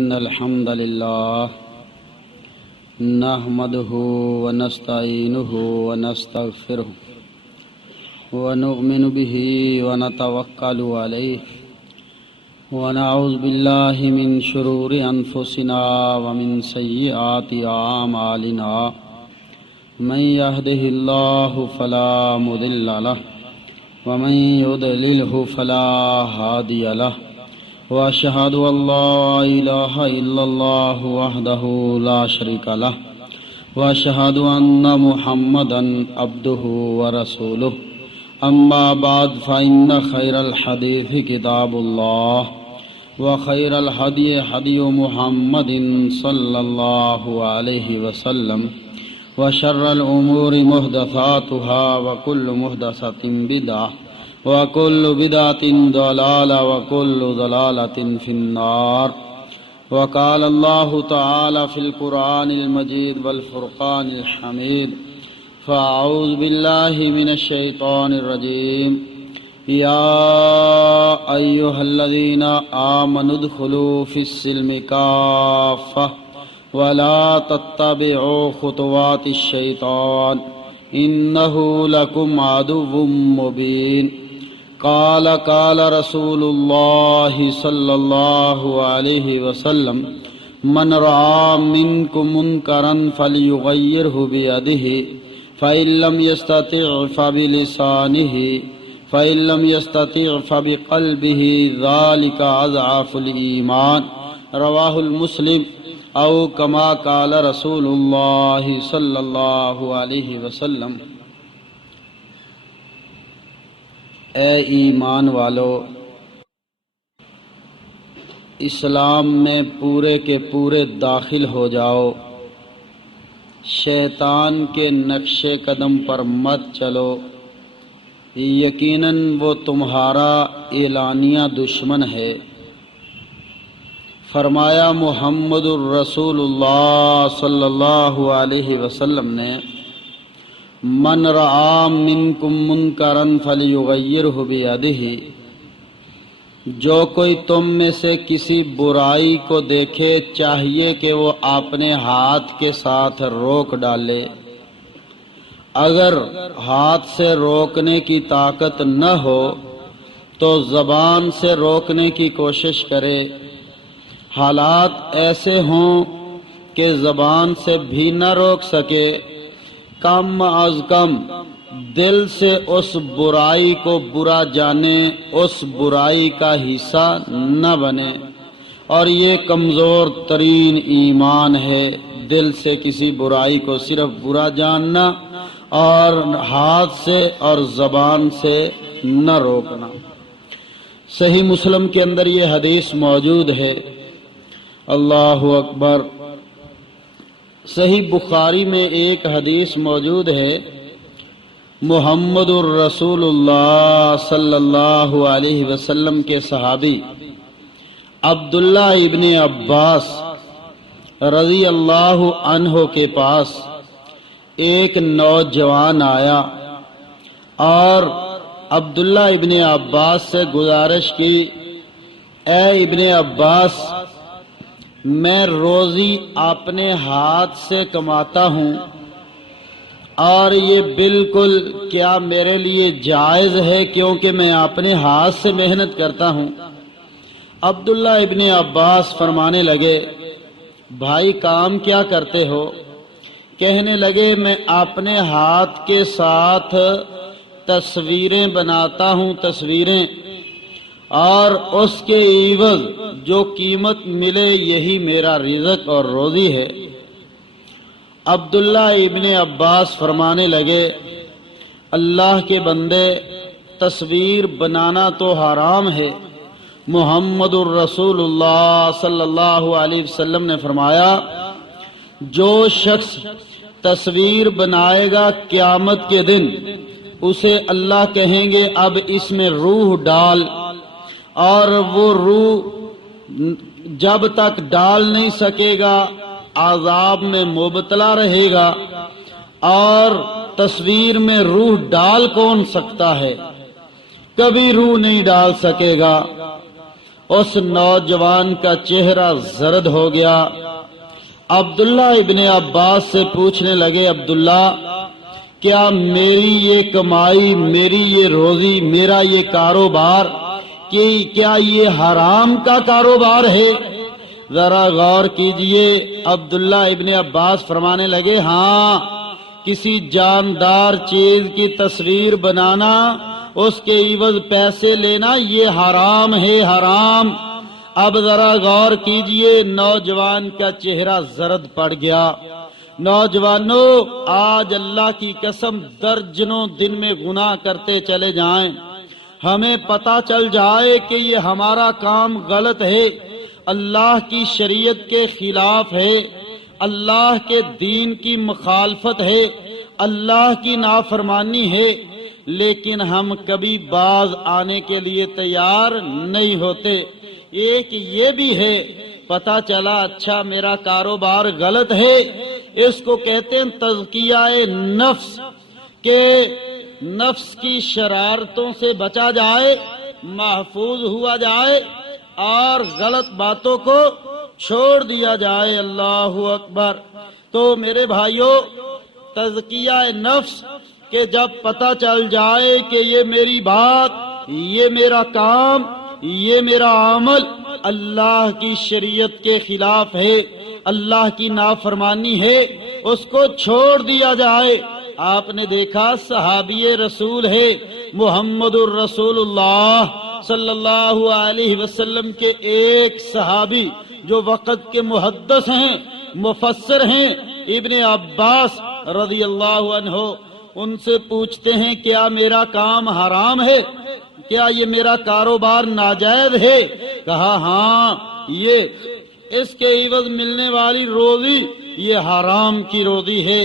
إن الحمد لله نحمده ونستعينه ونستغفره ونؤمن به ونتوكل عليه ونعوذ بالله من شرور أنفسنا ومن سيئات أعمالنا من يهده الله فلا مضل له ومن يضلله فلا هادي له وأشهد أن لا إله إلا الله وحده لا شريك له وأشهد أن محمدا عبده ورسوله أما بعد فإن خير الحديث كتاب الله وخير الهدي هدي محمد صلى الله عليه وسلم وشر الأمور محدثاتها وكل محدثة بدعة وكل بدعة ضلالة وكل ضلالة في النار وقال الله تعالى في القرآن المجيد والفرقان الحميد فأعوذ بالله من الشيطان الرجيم يا أيها الذين آمنوا ادخلوا في السلم كافة ولا تتبعوا خطوات الشيطان إنه لكم عدو مبين قال رسول الله صلى الله عليه وسلم من رأى منكم منكرا فليغيره بيده فإن لم يستطع فبلسانه فإن لم يستطع فبقلبه ذلك أضعف الإيمان رواه المسلم او کما قال رسول اللہ صلی اللہ علیہ وسلم۔ اے ایمان والو، اسلام میں پورے کے پورے داخل ہو جاؤ، شیطان کے نقش قدم پر مت چلو، یقیناً وہ تمہارا اعلانیہ دشمن ہے۔ فرمایا محمد الرسول اللہ صلی اللہ علیہ وسلم نے، من رعا منکم منکرا فلیغیرہ بیدہ، جو کوئی تم میں سے کسی برائی کو دیکھے چاہیے کہ وہ اپنے ہاتھ کے ساتھ روک ڈالے، اگر ہاتھ سے روکنے کی طاقت نہ ہو تو زبان سے روکنے کی کوشش کرے، حالات ایسے ہوں کہ زبان سے بھی نہ روک سکے، کم از کم دل سے اس برائی کو برا جانے، اس برائی کا حصہ نہ بنے، اور یہ کمزور ترین ایمان ہے، دل سے کسی برائی کو صرف برا جاننا اور ہاتھ سے اور زبان سے نہ روکنا۔ صحیح مسلم کے اندر یہ حدیث موجود ہے، اللہ اکبر۔ صحیح بخاری میں ایک حدیث موجود ہے، محمد الرسول اللہ صلی اللہ علیہ وسلم کے صحابی عبداللہ ابن عباس رضی اللہ عنہ کے پاس ایک نوجوان آیا اور عبداللہ ابن عباس سے گزارش کی، اے ابن عباس، میں روزی اپنے ہاتھ سے کماتا ہوں اور یہ بالکل کیا میرے لیے جائز ہے کیونکہ میں اپنے ہاتھ سے محنت کرتا ہوں؟ عبداللہ ابن عباس فرمانے لگے، بھائی کام کیا کرتے ہو؟ کہنے لگے، میں اپنے ہاتھ کے ساتھ تصویریں بناتا ہوں، تصویریں، اور اس کے عوض جو قیمت ملے یہی میرا رزق اور روزی ہے۔ عبداللہ ابن عباس فرمانے لگے، اللہ کے بندے، تصویر بنانا تو حرام ہے۔ محمد الرسول اللہ صلی اللہ علیہ وسلم نے فرمایا، جو شخص تصویر بنائے گا قیامت کے دن اسے اللہ کہیں گے اب اس میں روح ڈال، اور وہ روح جب تک ڈال نہیں سکے گا عذاب میں مبتلا رہے گا، اور تصویر میں روح ڈال کون سکتا ہے؟ کبھی روح نہیں ڈال سکے گا۔ اس نوجوان کا چہرہ زرد ہو گیا۔ عبداللہ ابن عباس سے پوچھنے لگے، عبداللہ کیا میری یہ کمائی، میری یہ روزی، میرا یہ کاروبار کہ کیا یہ حرام کا کاروبار ہے؟ ذرا غور کیجئے۔ عبداللہ ابن عباس فرمانے لگے، ہاں، کسی جاندار چیز کی تصویر بنانا، اس کے عوض پیسے لینا، یہ حرام ہے، حرام۔ اب ذرا غور کیجئے، نوجوان کا چہرہ زرد پڑ گیا۔ نوجوانوں، آج اللہ کی قسم درجنوں دن میں گناہ کرتے چلے جائیں، ہمیں پتہ چل جائے کہ یہ ہمارا کام غلط ہے، اللہ کی شریعت کے خلاف ہے، اللہ کے دین کی مخالفت ہے، اللہ کی نافرمانی ہے، لیکن ہم کبھی باز آنے کے لیے تیار نہیں ہوتے۔ ایک یہ بھی ہے، پتہ چلا اچھا میرا کاروبار غلط ہے، اس کو کہتے ہیں تزکیہ نفس، کہ نفس کی شرارتوں سے بچا جائے، محفوظ ہوا جائے اور غلط باتوں کو چھوڑ دیا جائے۔ اللہ اکبر۔ تو میرے بھائیوں، تزکیہ نفس کہ جب پتہ چل جائے کہ یہ میری بات، یہ میرا کام، یہ میرا عمل اللہ کی شریعت کے خلاف ہے، اللہ کی نافرمانی ہے، اس کو چھوڑ دیا جائے۔ آپ نے دیکھا صحابی رسول ہے محمد الرسول اللہ صلی اللہ علیہ وسلم کے ایک صحابی جو وقت کے محدث ہیں، مفسر ہیں، ابن عباس رضی اللہ عنہ، ان سے پوچھتے ہیں کیا میرا کام حرام ہے؟ کیا یہ میرا کاروبار ناجائز ہے؟ کہا ہاں، یہ اس کے عوض ملنے والی روزی یہ حرام کی روزی ہے۔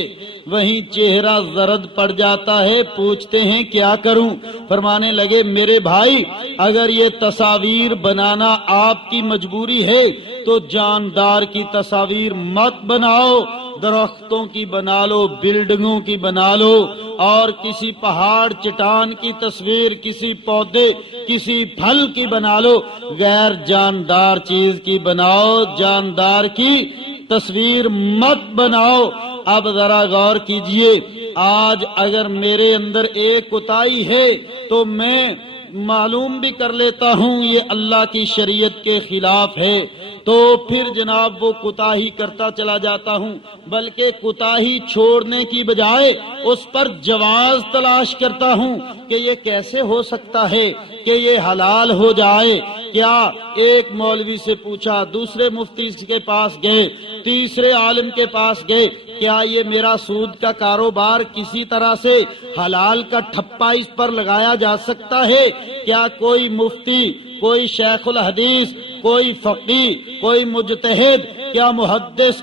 وہیں چہرہ زرد پڑ جاتا ہے، پوچھتے ہیں کیا کروں؟ فرمانے لگے میرے بھائی، اگر یہ تصاویر بنانا آپ کی مجبوری ہے تو جاندار کی تصاویر مت بناؤ، درختوں کی بنا لو، بلڈنگوں کی بنا لو، اور کسی پہاڑ چٹان کی تصویر، کسی پودے، کسی پھل کی بنا لو، غیر جاندار چیز کی بناؤ، جاندار کی تصویر مت بناؤ۔ اب ذرا غور کیجئے، آج اگر میرے اندر ایک کوتاہی ہے تو میں معلوم بھی کر لیتا ہوں یہ اللہ کی شریعت کے خلاف ہے، تو پھر جناب وہ کوتاہی کرتا چلا جاتا ہوں، بلکہ کوتاہی چھوڑنے کی بجائے اس پر جواز تلاش کرتا ہوں کہ یہ کیسے ہو سکتا ہے کہ یہ حلال ہو جائے۔ کیا ایک مولوی سے پوچھا، دوسرے مفتی کے پاس گئے، تیسرے عالم کے پاس گئے، کیا یہ میرا سود کا کاروبار کسی طرح سے حلال کا ٹھپا اس پر لگایا جا سکتا ہے؟ کیا کوئی مفتی، کوئی شیخ الحدیث، کوئی فقیہ، کوئی مجتہد، کیا محدث،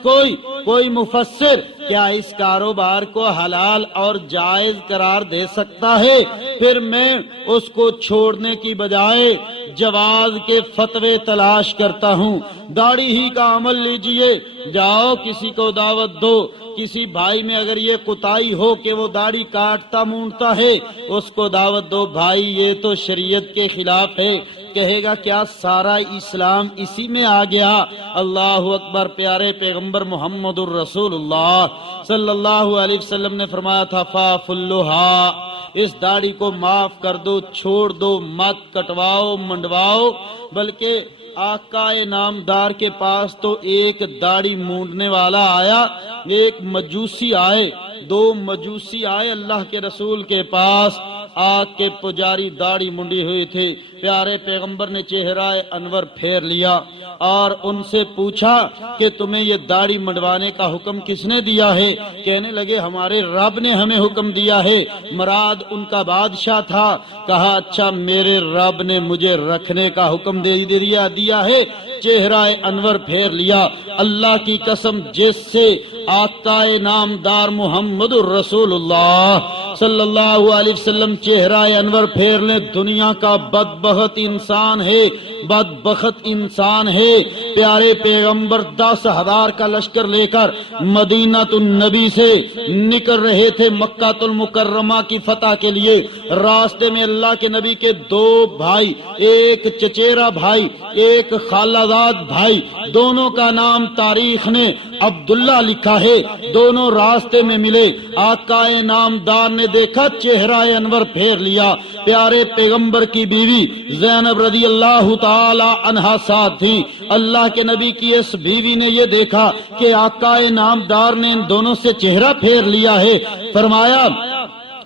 کوئی مفسر کیا اس کاروبار کو حلال اور جائز قرار دے سکتا ہے؟ پھر میں اس کو چھوڑنے کی بجائے جواز کے فتوے تلاش کرتا ہوں۔ داڑھی ہی کا عمل لیجئے، جاؤ کسی کو دعوت دو، کسی بھائی میں اگر یہ کوتاہی ہو کہ وہ داڑھی کاٹتا مونڈتا ہے، اس کو دعوت دو، بھائی یہ تو شریعت کے خلاف ہے۔ کہے گا کیا سارا اسلام اسی میں آ گیا؟ اللہ اکبر۔ پیارے پیغمبر محمد الرسول اللہ صلی اللہ علیہ وسلم نے فرمایا تھا فاف اللہا، اس داڑھی کو معاف کر دو، چھوڑ دو، مت کٹواؤ منڈواؤ۔ بلکہ آقا نامدار کے پاس تو ایک داڑھی مونڈنے والا آیا، ایک مجوسی آئے، دو مجوسی آئے اللہ کے رسول کے پاس، آگ کے پجاری داڑھی منڈی ہوئی تھی۔ پیارے پیغمبر نے چہرہ انور پھیر لیا اور ان سے پوچھا کہ تمہیں یہ داڑھی منڈوانے کا حکم کس نے دیا ہے؟ کہنے لگے ہمارے رب نے ہمیں حکم دیا ہے، مراد ان کا بادشاہ تھا۔ کہا اچھا، میرے رب نے مجھے رکھنے کا حکم دیا ہے۔ چہرہ انور پھیر لیا۔ اللہ کی قسم، جس سے آقا نامدار محمد الرسول اللہ صلی اللہ علیہ وسلم چہرہ انور پھیر لیں، دنیا کا بدبخت انسان ہے، بدبخت انسان ہے۔ ہے پیارے پیغمبر 10,000 کا لشکر لے کر مدینہ النبی سے نکل رہے تھے مکہ المکرمہ کی فتح کے لیے۔ راستے میں اللہ کے نبی کے 2 بھائی، ایک چچیرا بھائی، ایک خالہ زاد بھائی، دونوں کا نام تاریخ نے عبداللہ لکھا ہے، دونوں راستے میں ملے۔ آقا نامدار نے دیکھا، چہرہ انور پھیر لیا۔ پیارے پیغمبر کی بیوی زینب رضی اللہ تعالی عنہا ساتھ تھی۔ اللہ کے نبی کی اس بیوی نے یہ دیکھا کہ آقا نامدار نے ان دونوں سے چہرہ پھیر لیا ہے، فرمایا،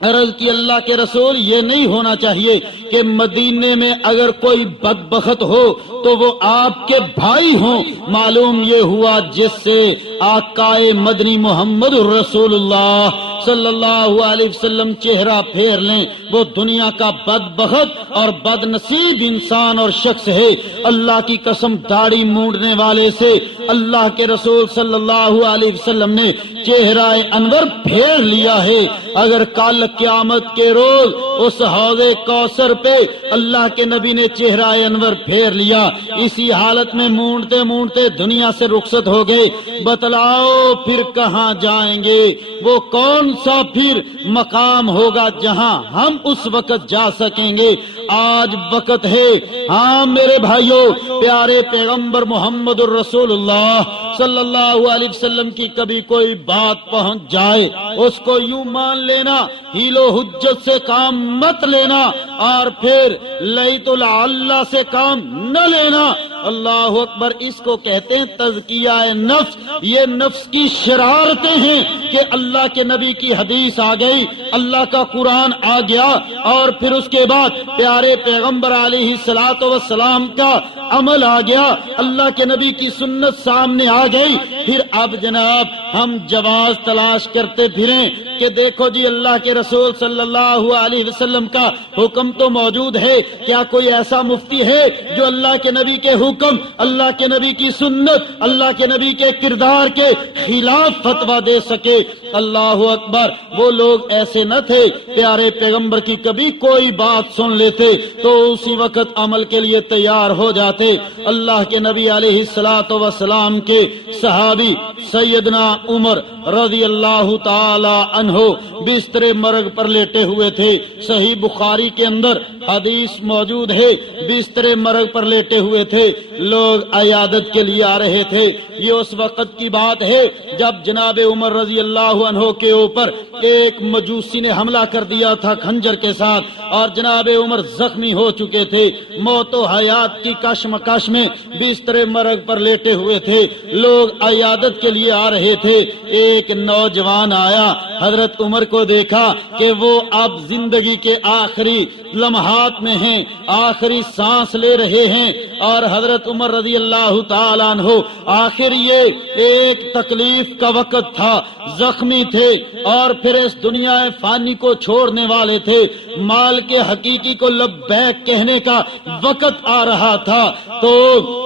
عرض کی اللہ کے رسول، یہ نہیں ہونا چاہیے کہ مدینے میں اگر کوئی بدبخت ہو تو وہ آپ کے بھائی ہوں۔ معلوم یہ ہوا جس سے آقا مدنی محمد رسول اللہ صلی اللہ علیہ وسلم چہرہ پھیر لیں، وہ دنیا کا بدبخت اور بد نصیب انسان اور شخص ہے۔ اللہ کی قسم، داڑھی مونڈنے والے سے اللہ کے رسول صلی اللہ علیہ وسلم نے چہرہ انور پھیر لیا ہے۔ اگر کل قیامت کے روز اس حوض کوثر پہ اللہ کے نبی نے چہرہ انور پھیر لیا، اسی حالت میں مونڈتے مونڈتے دنیا سے رخصت ہو گئے، بتلاؤ پھر کہاں جائیں گے؟ وہ کون سا پھر مقام ہوگا جہاں ہم اس وقت جا سکیں گے؟ آج وقت ہے، ہاں میرے بھائیوں، پیارے پیغمبر محمد الرسول اللہ صلی اللہ علیہ وسلم کی کبھی کوئی بات پہنچ جائے، اس کو یوں مان لینا، ہیل و حجت سے کام مت لینا، اور پھر لیت اللہ سے کام نہ لینا۔ اللہ اکبر، اس کو کہتے ہیں تزکیہ نفس۔ یہ نفس کی شرارتیں ہیں کہ اللہ کے نبی کی حدیث آ گئی، اللہ کا قرآن آ گیا، اور پھر اس کے بعد پیارے پیغمبر علیہ الصلوۃ والسلام کا عمل آ گیا، اللہ کے نبی کی سنت سامنے آ گئی۔ پھر اب جناب ہم جواز تلاش کرتے پھریں کہ دیکھو جی اللہ کے رسول صلی اللہ علیہ وسلم کا حکم تو موجود ہے، کیا کوئی ایسا مفتی ہے جو اللہ کے نبی کے حکم، اللہ کے نبی کی سنت، اللہ کے نبی کے کردار کے خلاف فتویٰ دے سکے؟ اللہ اکبر، وہ لوگ ایسے نہ تھے، پیارے پیغمبر کی کبھی کوئی بات سن لیتے تو اسی وقت عمل کے لیے تیار ہو جاتے۔ اللہ کے نبی علیہ الصلوۃ والسلام کے صحابی سیدنا عمر رضی اللہ تعالی عنہ بستر مرگ پر لیٹے ہوئے تھے۔ صحیح بخاری کے اندر حدیث موجود ہے، بستر مرگ پر لیٹے ہوئے تھے، لوگ عیادت کے لیے آ رہے تھے۔ یہ اس وقت کی بات ہے جب جناب عمر رضی اللہ عنہ کے اوپر ایک مجوسی نے حملہ کر دیا تھا خنجر کے ساتھ، اور جناب عمر زخمی ہو چکے تھے، موت و حیات کی کشمکش میں بستر مرگ پر لیٹے ہوئے تھے، لوگ عیادت کے لیے آ رہے تھے۔ ایک نوجوان آیا، حضرت عمر کو دیکھا کہ وہ اب زندگی کے آخری لمحات میں ہیں، آخری سانس لے رہے ہیں، اور حضرت عمر رضی اللہ تعالیٰ عنہ آخر یہ ایک تکلیف کا وقت تھا، زخمی تھے، اور پھر اس دنیا فانی کو چھوڑنے والے تھے، مال کے حقیقی کو لبیک کہنے کا وقت آ رہا تھا۔ تو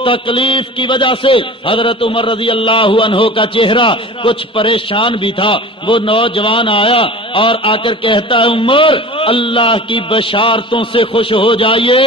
تکلیف کی وجہ سے حضرت عمر رضی اللہ عنہ کا چہرہ کچھ پریشان بھی تھا۔ وہ نوجوان آیا اور آ کر کہتا ہے، عمر اللہ کی بشارتوں سے خوش ہو جائیے،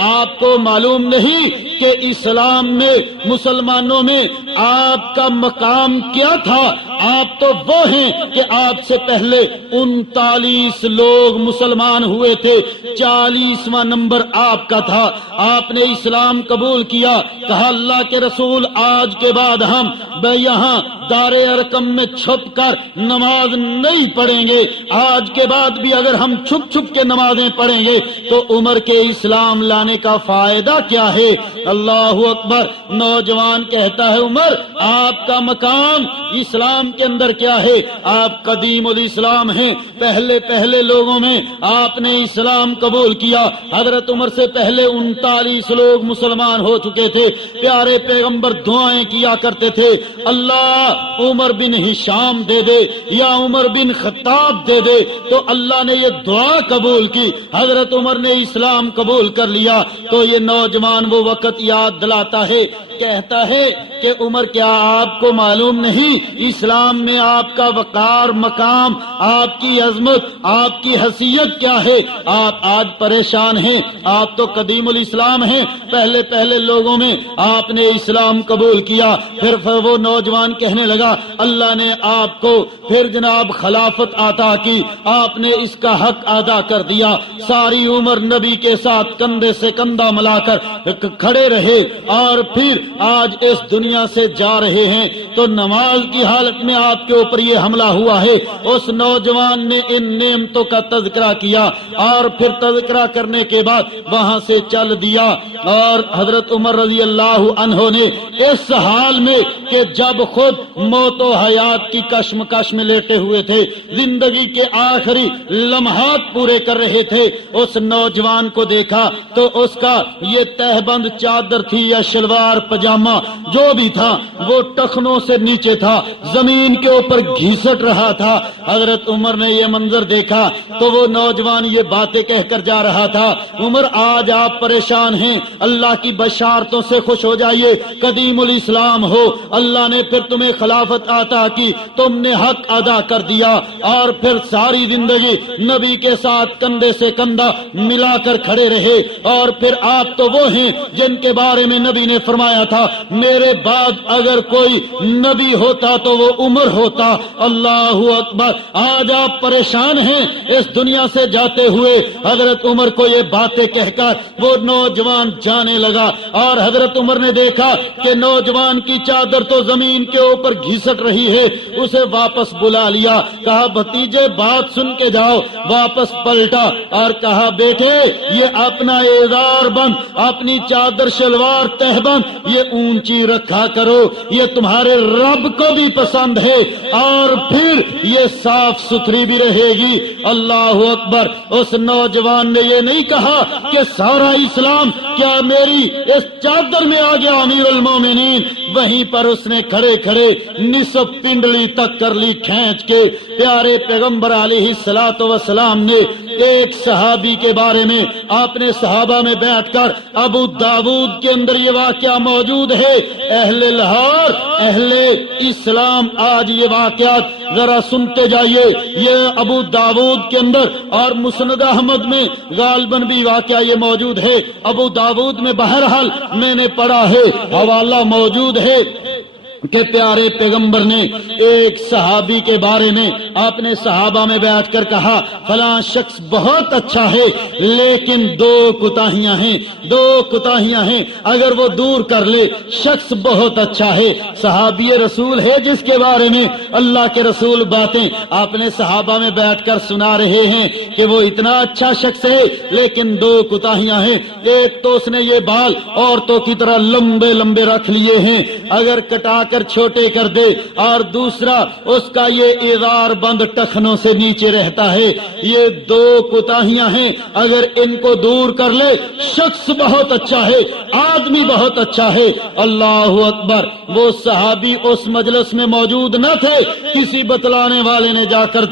آپ کو معلوم نہیں کہ اسلام میں، مسلمانوں میں آپ کا مقام کیا تھا؟ آپ تو وہ ہیں کہ آپ سے پہلے 39 لوگ مسلمان ہوئے تھے، 40واں نمبر آپ کا تھا، آپ نے اسلام قبول کیا، کہا اللہ کے رسول آج کے بعد ہم یہاں دار ارقم میں چھپ کر نماز نہیں پڑھیں گے، آج کے بعد بھی اگر ہم چھپ چھپ کے نمازیں پڑھیں گے تو عمر کے اسلام لانے کا فائدہ کیا ہے؟ اللہ اکبر۔ نوجوان کہتا ہے، عمر آپ کا مقام اسلام کے اندر کیا ہے؟ آپ قدیم الاسلام ہیں، پہلے لوگوں میں آپ نے اسلام قبول کیا، حضرت عمر سے پہلے 39 لوگ مسلمان ہو چکے تھے، پیارے پیغمبر دعائیں کیا کرتے تھے، اللہ عمر بن ہشام دے دے یا عمر بن خطاب جواب دے دے تو اللہ نے یہ دعا قبول کی، حضرت عمر نے اسلام قبول کر لیا۔ تو یہ نوجوان وہ وقت یاد دلاتا ہے، کہتا ہے کہ عمر کیا آپ کو معلوم نہیں اسلام میں آپ کا وقار، مقام، آپ کی عظمت، آپ کی حیثیت کیا ہے؟ آپ آج پریشان ہیں، آپ تو قدیم الاسلام ہیں، پہلے پہلے لوگوں میں آپ نے اسلام قبول کیا۔ پھر وہ نوجوان کہنے لگا اللہ نے آپ کو پھر جناب خلافت عطا کی، آپ نے اس کا حق ادا کر دیا، ساری عمر نبی کے ساتھ کندھے سے کندھا ملا کر کھڑے رہے اور پھر آج اس دنیا سے جا رہے ہیں۔ تو نماز کی حالت میں آپ کے اوپر یہ حملہ ہوا ہے۔ اس نوجوان نے ان نعمتوں کا تذکرہ کیا اور پھر تذکرہ کرنے کے بعد وہاں سے چل دیا، اور حضرت عمر رضی اللہ عنہ نے اس حال میں کہ جب خود موت و حیات کی کشمکش میں لیٹے ہوئے تھے، زندگی کے آخری لمحات پورے کر رہے تھے، اس نوجوان کو دیکھا تو اس کا یہ تہبند چادر تھی یا شلوار پجامہ جو بھی تھا وہ ٹخنوں سے نیچے تھا، زمین کے اوپر گھیسٹ رہا تھا۔ حضرت عمر نے یہ منظر دیکھا تو وہ نوجوان یہ باتیں کہہ کر جا رہا تھا، عمر آج آپ پریشان ہیں، اللہ کی بشارتوں سے خوش ہو جائیے، قدیم الاسلام ہو، اللہ نے پھر تمہیں خلافت عطا کی، تم نے حق ادا کر دیا اور پھر ساری زندگی نبی کے ساتھ کندھے سے کندھا ملا کر کھڑے رہے، اور پھر آپ تو وہ ہیں جن کے بارے میں نبی نے فرمایا تھا میرے بعد اگر کوئی نبی ہوتا تو وہ عمر ہوتا۔ اللہ اکبر، آج آپ پریشان ہیں اس دنیا سے جاتے ہوئے۔ حضرت عمر کو یہ باتیں کہہ کر وہ نوجوان جانے لگا، اور حضرت عمر نے دیکھا کہ نوجوان کی چادر تو زمین کے اوپر گھسٹ رہی ہے، اسے واپس بلا لیا، کہا بھتیجے بات سن کے جاؤ، واپس پلٹا اور کہا بیٹے یہ اپنا ازار بند، اپنی چادر شلوار تہبند یہ اونچی رکھا کرو، یہ تمہارے رب کو بھی پسند ہے اور پھر یہ صاف ستھری بھی رہے گی۔ اللہ اکبر، اس نوجوان نے یہ نہیں کہا کہ سارا اسلام کیا میری اس چادر میں آ گیا امیر المومنین، وہیں پر اس نے کھڑے کھڑے نصف پنڈلی تک کر لی کھینچ کے۔ پیارے پیغمبر علیہ الصلوۃ والسلام نے ایک صحابی کے بارے میں آپ نے صحابہ میں بیٹھ کر، ابو داود کے اندر یہ واقعہ موجود ہے، اہل لاہور، اہل اسلام آج یہ واقعات ذرا سنتے جائیے، یہ ابو داود کے اندر اور مسند احمد میں غالباً بھی واقعہ یہ موجود ہے، ابو داود میں بہرحال میں نے پڑھا ہے، حوالہ موجود ہے کہ پیارے پیغمبر نے ایک صحابی کے بارے میں آپ نے صحابہ میں بیٹھ کر کہا فلاں شخص بہت اچھا ہے لیکن دو کوتاہیاں ہیں، دو کوتاہیاں ہیں، اگر وہ دور کر لے شخص بہت اچھا ہے۔ صحابی رسول ہے جس کے بارے میں اللہ کے رسول باتیں آپ نے صحابہ میں بیٹھ کر سنا رہے ہیں کہ وہ اتنا اچھا شخص ہے لیکن دو کوتاہیاں ہیں، ایک تو اس نے یہ بال عورتوں کی طرح لمبے لمبے رکھ لیے ہیں، اگر کٹا کر چھوٹے کر دے، اور دوسرا اس کا یہ ازار بند ٹخنوں سے نیچے رہتا ہے۔ یہ دو کوتاہیاں ہیں، اگر ان کو دور کر لے شخص بہت اچھا ہے، آدمی بہت اچھا ہے۔ اللہ اکبر، وہ صحابی اس مجلس میں موجود نہ تھے، کسی بتلانے والے نے جا کر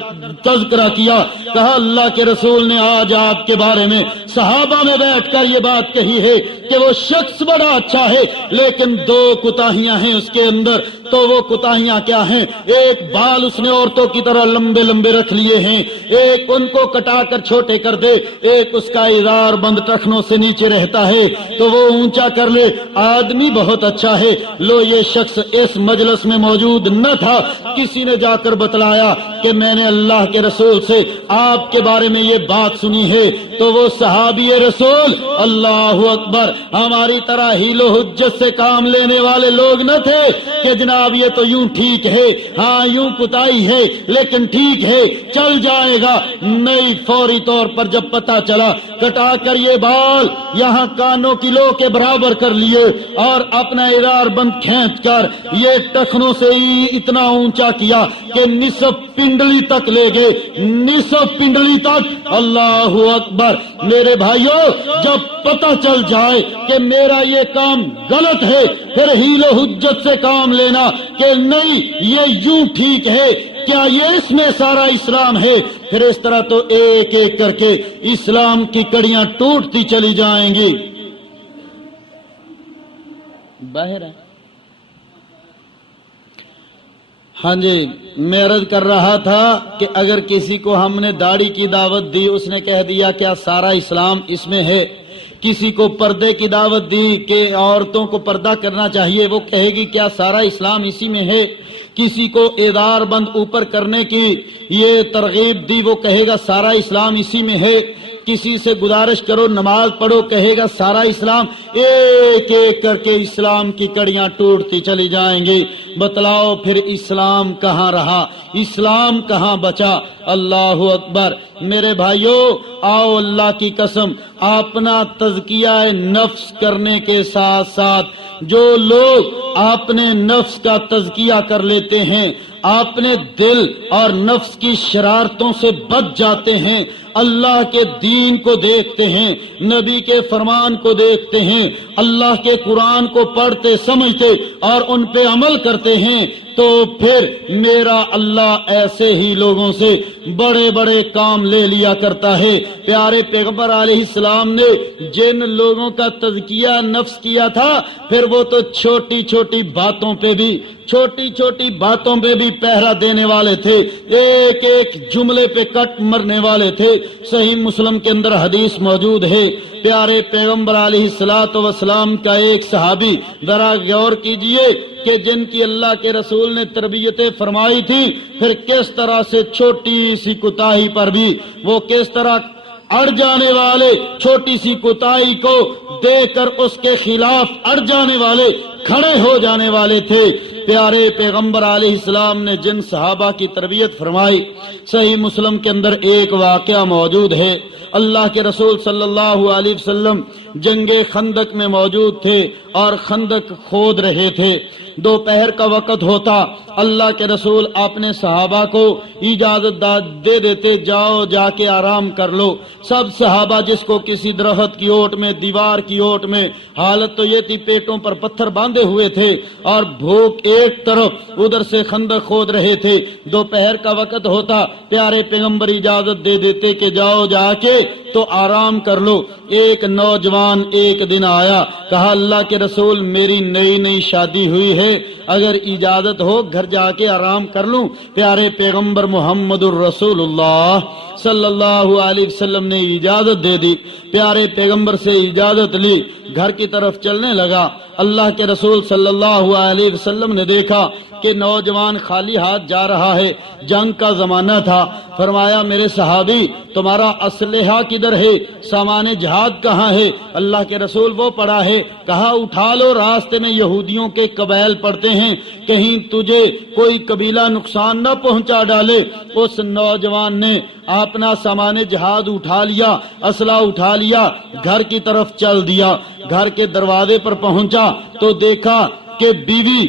تذکرہ کیا، کہا اللہ کے رسول نے آج آپ کے بارے میں صحابہ میں بیٹھ کر یہ بات کہی ہے کہ وہ شخص بڑا اچھا ہے لیکن دو کوتاہیاں ہیں اس کے اندر۔ تو وہ کوتاہیاں کیا ہیں؟ ایک بال اس نے عورتوں کی طرح لمبے لمبے رکھ لیے ہیں، ایک ان کو کٹا کر چھوٹے کر دے، ایک اس کا ازار بند ٹخنوں سے نیچے رہتا ہے تو وہ اونچا کر لے، آدمی بہت اچھا ہے۔ لو یہ شخص اس مجلس میں موجود نہ تھا، کسی نے جا کر بتلایا کہ میں نے اللہ کے رسول سے آپ کے بارے میں یہ بات سنی ہے، تو وہ صحابی رسول اللہ اکبر ہماری طرح ہیل و حجت سے کام لینے والے لوگ نہ تھے کہ جناب یہ تو یوں ٹھیک ہے، ہاں یوں کتائی ہے لیکن ٹھیک ہے چل جائے گا، نہیں، فوری طور پر جب پتا چلا کٹا کر یہ بال یہاں کانوں کی لو کے برابر کر لیے اور اپنا ازار بند کھینچ کر یہ ٹخنوں سے اتنا اونچا کیا کہ نصف پنڈ پنڈلی تک لے گئے، نصف پنڈلی تک۔ اللہ اکبر۔ میرے بھائیوں، جب پتہ چل جائے کہ میرا یہ کام غلط ہے، پھر حیل و حجت سے کام لینا کہ نہیں یہ یوں ٹھیک ہے، کیا یہ اس میں سارا اسلام ہے، پھر اس طرح تو ایک ایک کر کے اسلام کی کڑیاں ٹوٹتی چلی جائیں گی۔ باہر ہے؟ ہاں جی، میں عرض کر رہا تھا کہ اگر کسی کو ہم نے داڑھی کی دعوت دی، اس نے کہہ دیا کیا سارا اسلام اس میں ہے؟ کسی کو پردے کی دعوت دی کہ عورتوں کو پردہ کرنا چاہیے، وہ کہے گی کیا سارا اسلام اسی میں ہے؟ کسی کو ادار بند اوپر کرنے کی یہ ترغیب دی، وہ کہے گا سارا اسلام اسی میں ہے۔ کسی سے گزارش کرو نماز پڑھو، کہے گا سارا اسلام۔ ایک ایک کر کے اسلام کی کڑیاں ٹوٹتی چلی جائیں گی۔ بتلاؤ پھر اسلام کہاں رہا، اسلام کہاں بچا؟ اللہ اکبر۔ میرے بھائیوں، آؤ اللہ کی قسم، اپنا تزکیہ نفس کرنے کے ساتھ ساتھ جو لوگ اپنے نفس کا تزکیہ کر لیتے ہیں، اپنے دل اور نفس کی شرارتوں سے بچ جاتے ہیں، اللہ کے دین کو دیکھتے ہیں، نبی کے فرمان کو دیکھتے ہیں، اللہ کے قرآن کو پڑھتے سمجھتے اور ان پہ عمل کرتے ہیں، تو پھر میرا اللہ ایسے ہی لوگوں سے بڑے بڑے کام لے لیا کرتا ہے۔ پیارے پیغمبر علیہ السلام نے جن لوگوں کا تزکیہ نفس کیا تھا، پھر وہ تو چھوٹی چھوٹی باتوں پہ بھی پہرا دینے والے تھے، ایک ایک جملے پہ کٹ مرنے والے تھے۔ صحیح مسلم کے اندر حدیث موجود ہے، پیارے پیغمبر علیہ الصلوۃ والسلام کا ایک صحابی، ذرا غور کیجئے کہ جن کی اللہ کے رسول نے تربیتیں فرمائی تھی، پھر کس طرح سے چھوٹی سی کوتاہی پر بھی وہ کس طرح اڑ جانے والے، چھوٹی سی کوتاہی کو دیکھ کر اس کے خلاف اڑ جانے والے، کھڑے ہو جانے والے تھے۔ پیارے پیغمبر علیہ السلام نے جن صحابہ کی تربیت فرمائی، صحیح مسلم کے اندر ایک واقعہ موجود ہے۔ اللہ کے رسول صلی اللہ علیہ وسلم جنگ خندق میں موجود تھے اور خندق کھود رہے تھے۔ دوپہر کا وقت ہوتا، اللہ کے رسول اپنے صحابہ کو اجازت دے دیتے، جاؤ جا کے آرام کر لو۔ سب صحابہ جس کو کسی درخت کی اوٹ میں، دیوار کی اوٹ میں، حالت تو یہ تھی پیٹوں پر پتھر باندھے ہوئے تھے اور بھوک ایک طرف، ادھر سے خندق کھود رہے تھے۔ دوپہر کا وقت ہوتا، پیارے پیغمبر اجازت دے دیتے کہ جاؤ جا کے تو آرام کر لو۔ ایک نوجوان ایک دن آیا، کہا اللہ کے رسول میری نئی شادی ہوئی ہے، اگر اجازت ہو گھر جا کے آرام کر لوں۔ پیارے پیغمبر محمد الرسول اللہ صلی اللہ علیہ وسلم نے اجازت دے دی، پیارے پیغمبر سے اجازت لی، گھر کی طرف چلنے لگا۔ اللہ کے رسول صلی اللہ علیہ وسلم نے دیکھا کہ نوجوان خالی ہاتھ جا رہا ہے، جنگ کا زمانہ تھا۔ فرمایا میرے صحابی تمہارا اسلحہ کدھر ہے، سامان جہاد کہاں ہے؟ اللہ کے رسول وہ پڑا ہے۔ کہا اٹھا لو، راستے میں یہودیوں کے قبائل پڑتے ہیں، کہیں تجھے کوئی قبیلہ نقصان نہ پہنچا ڈالے۔ اس نوجوان نے اپنا سامان جہاد اٹھا لیا، اسلحہ اٹھا لیا، گھر کی طرف چل دیا۔ گھر کے دروازے پر پہنچا تو دیکھا کہ بیوی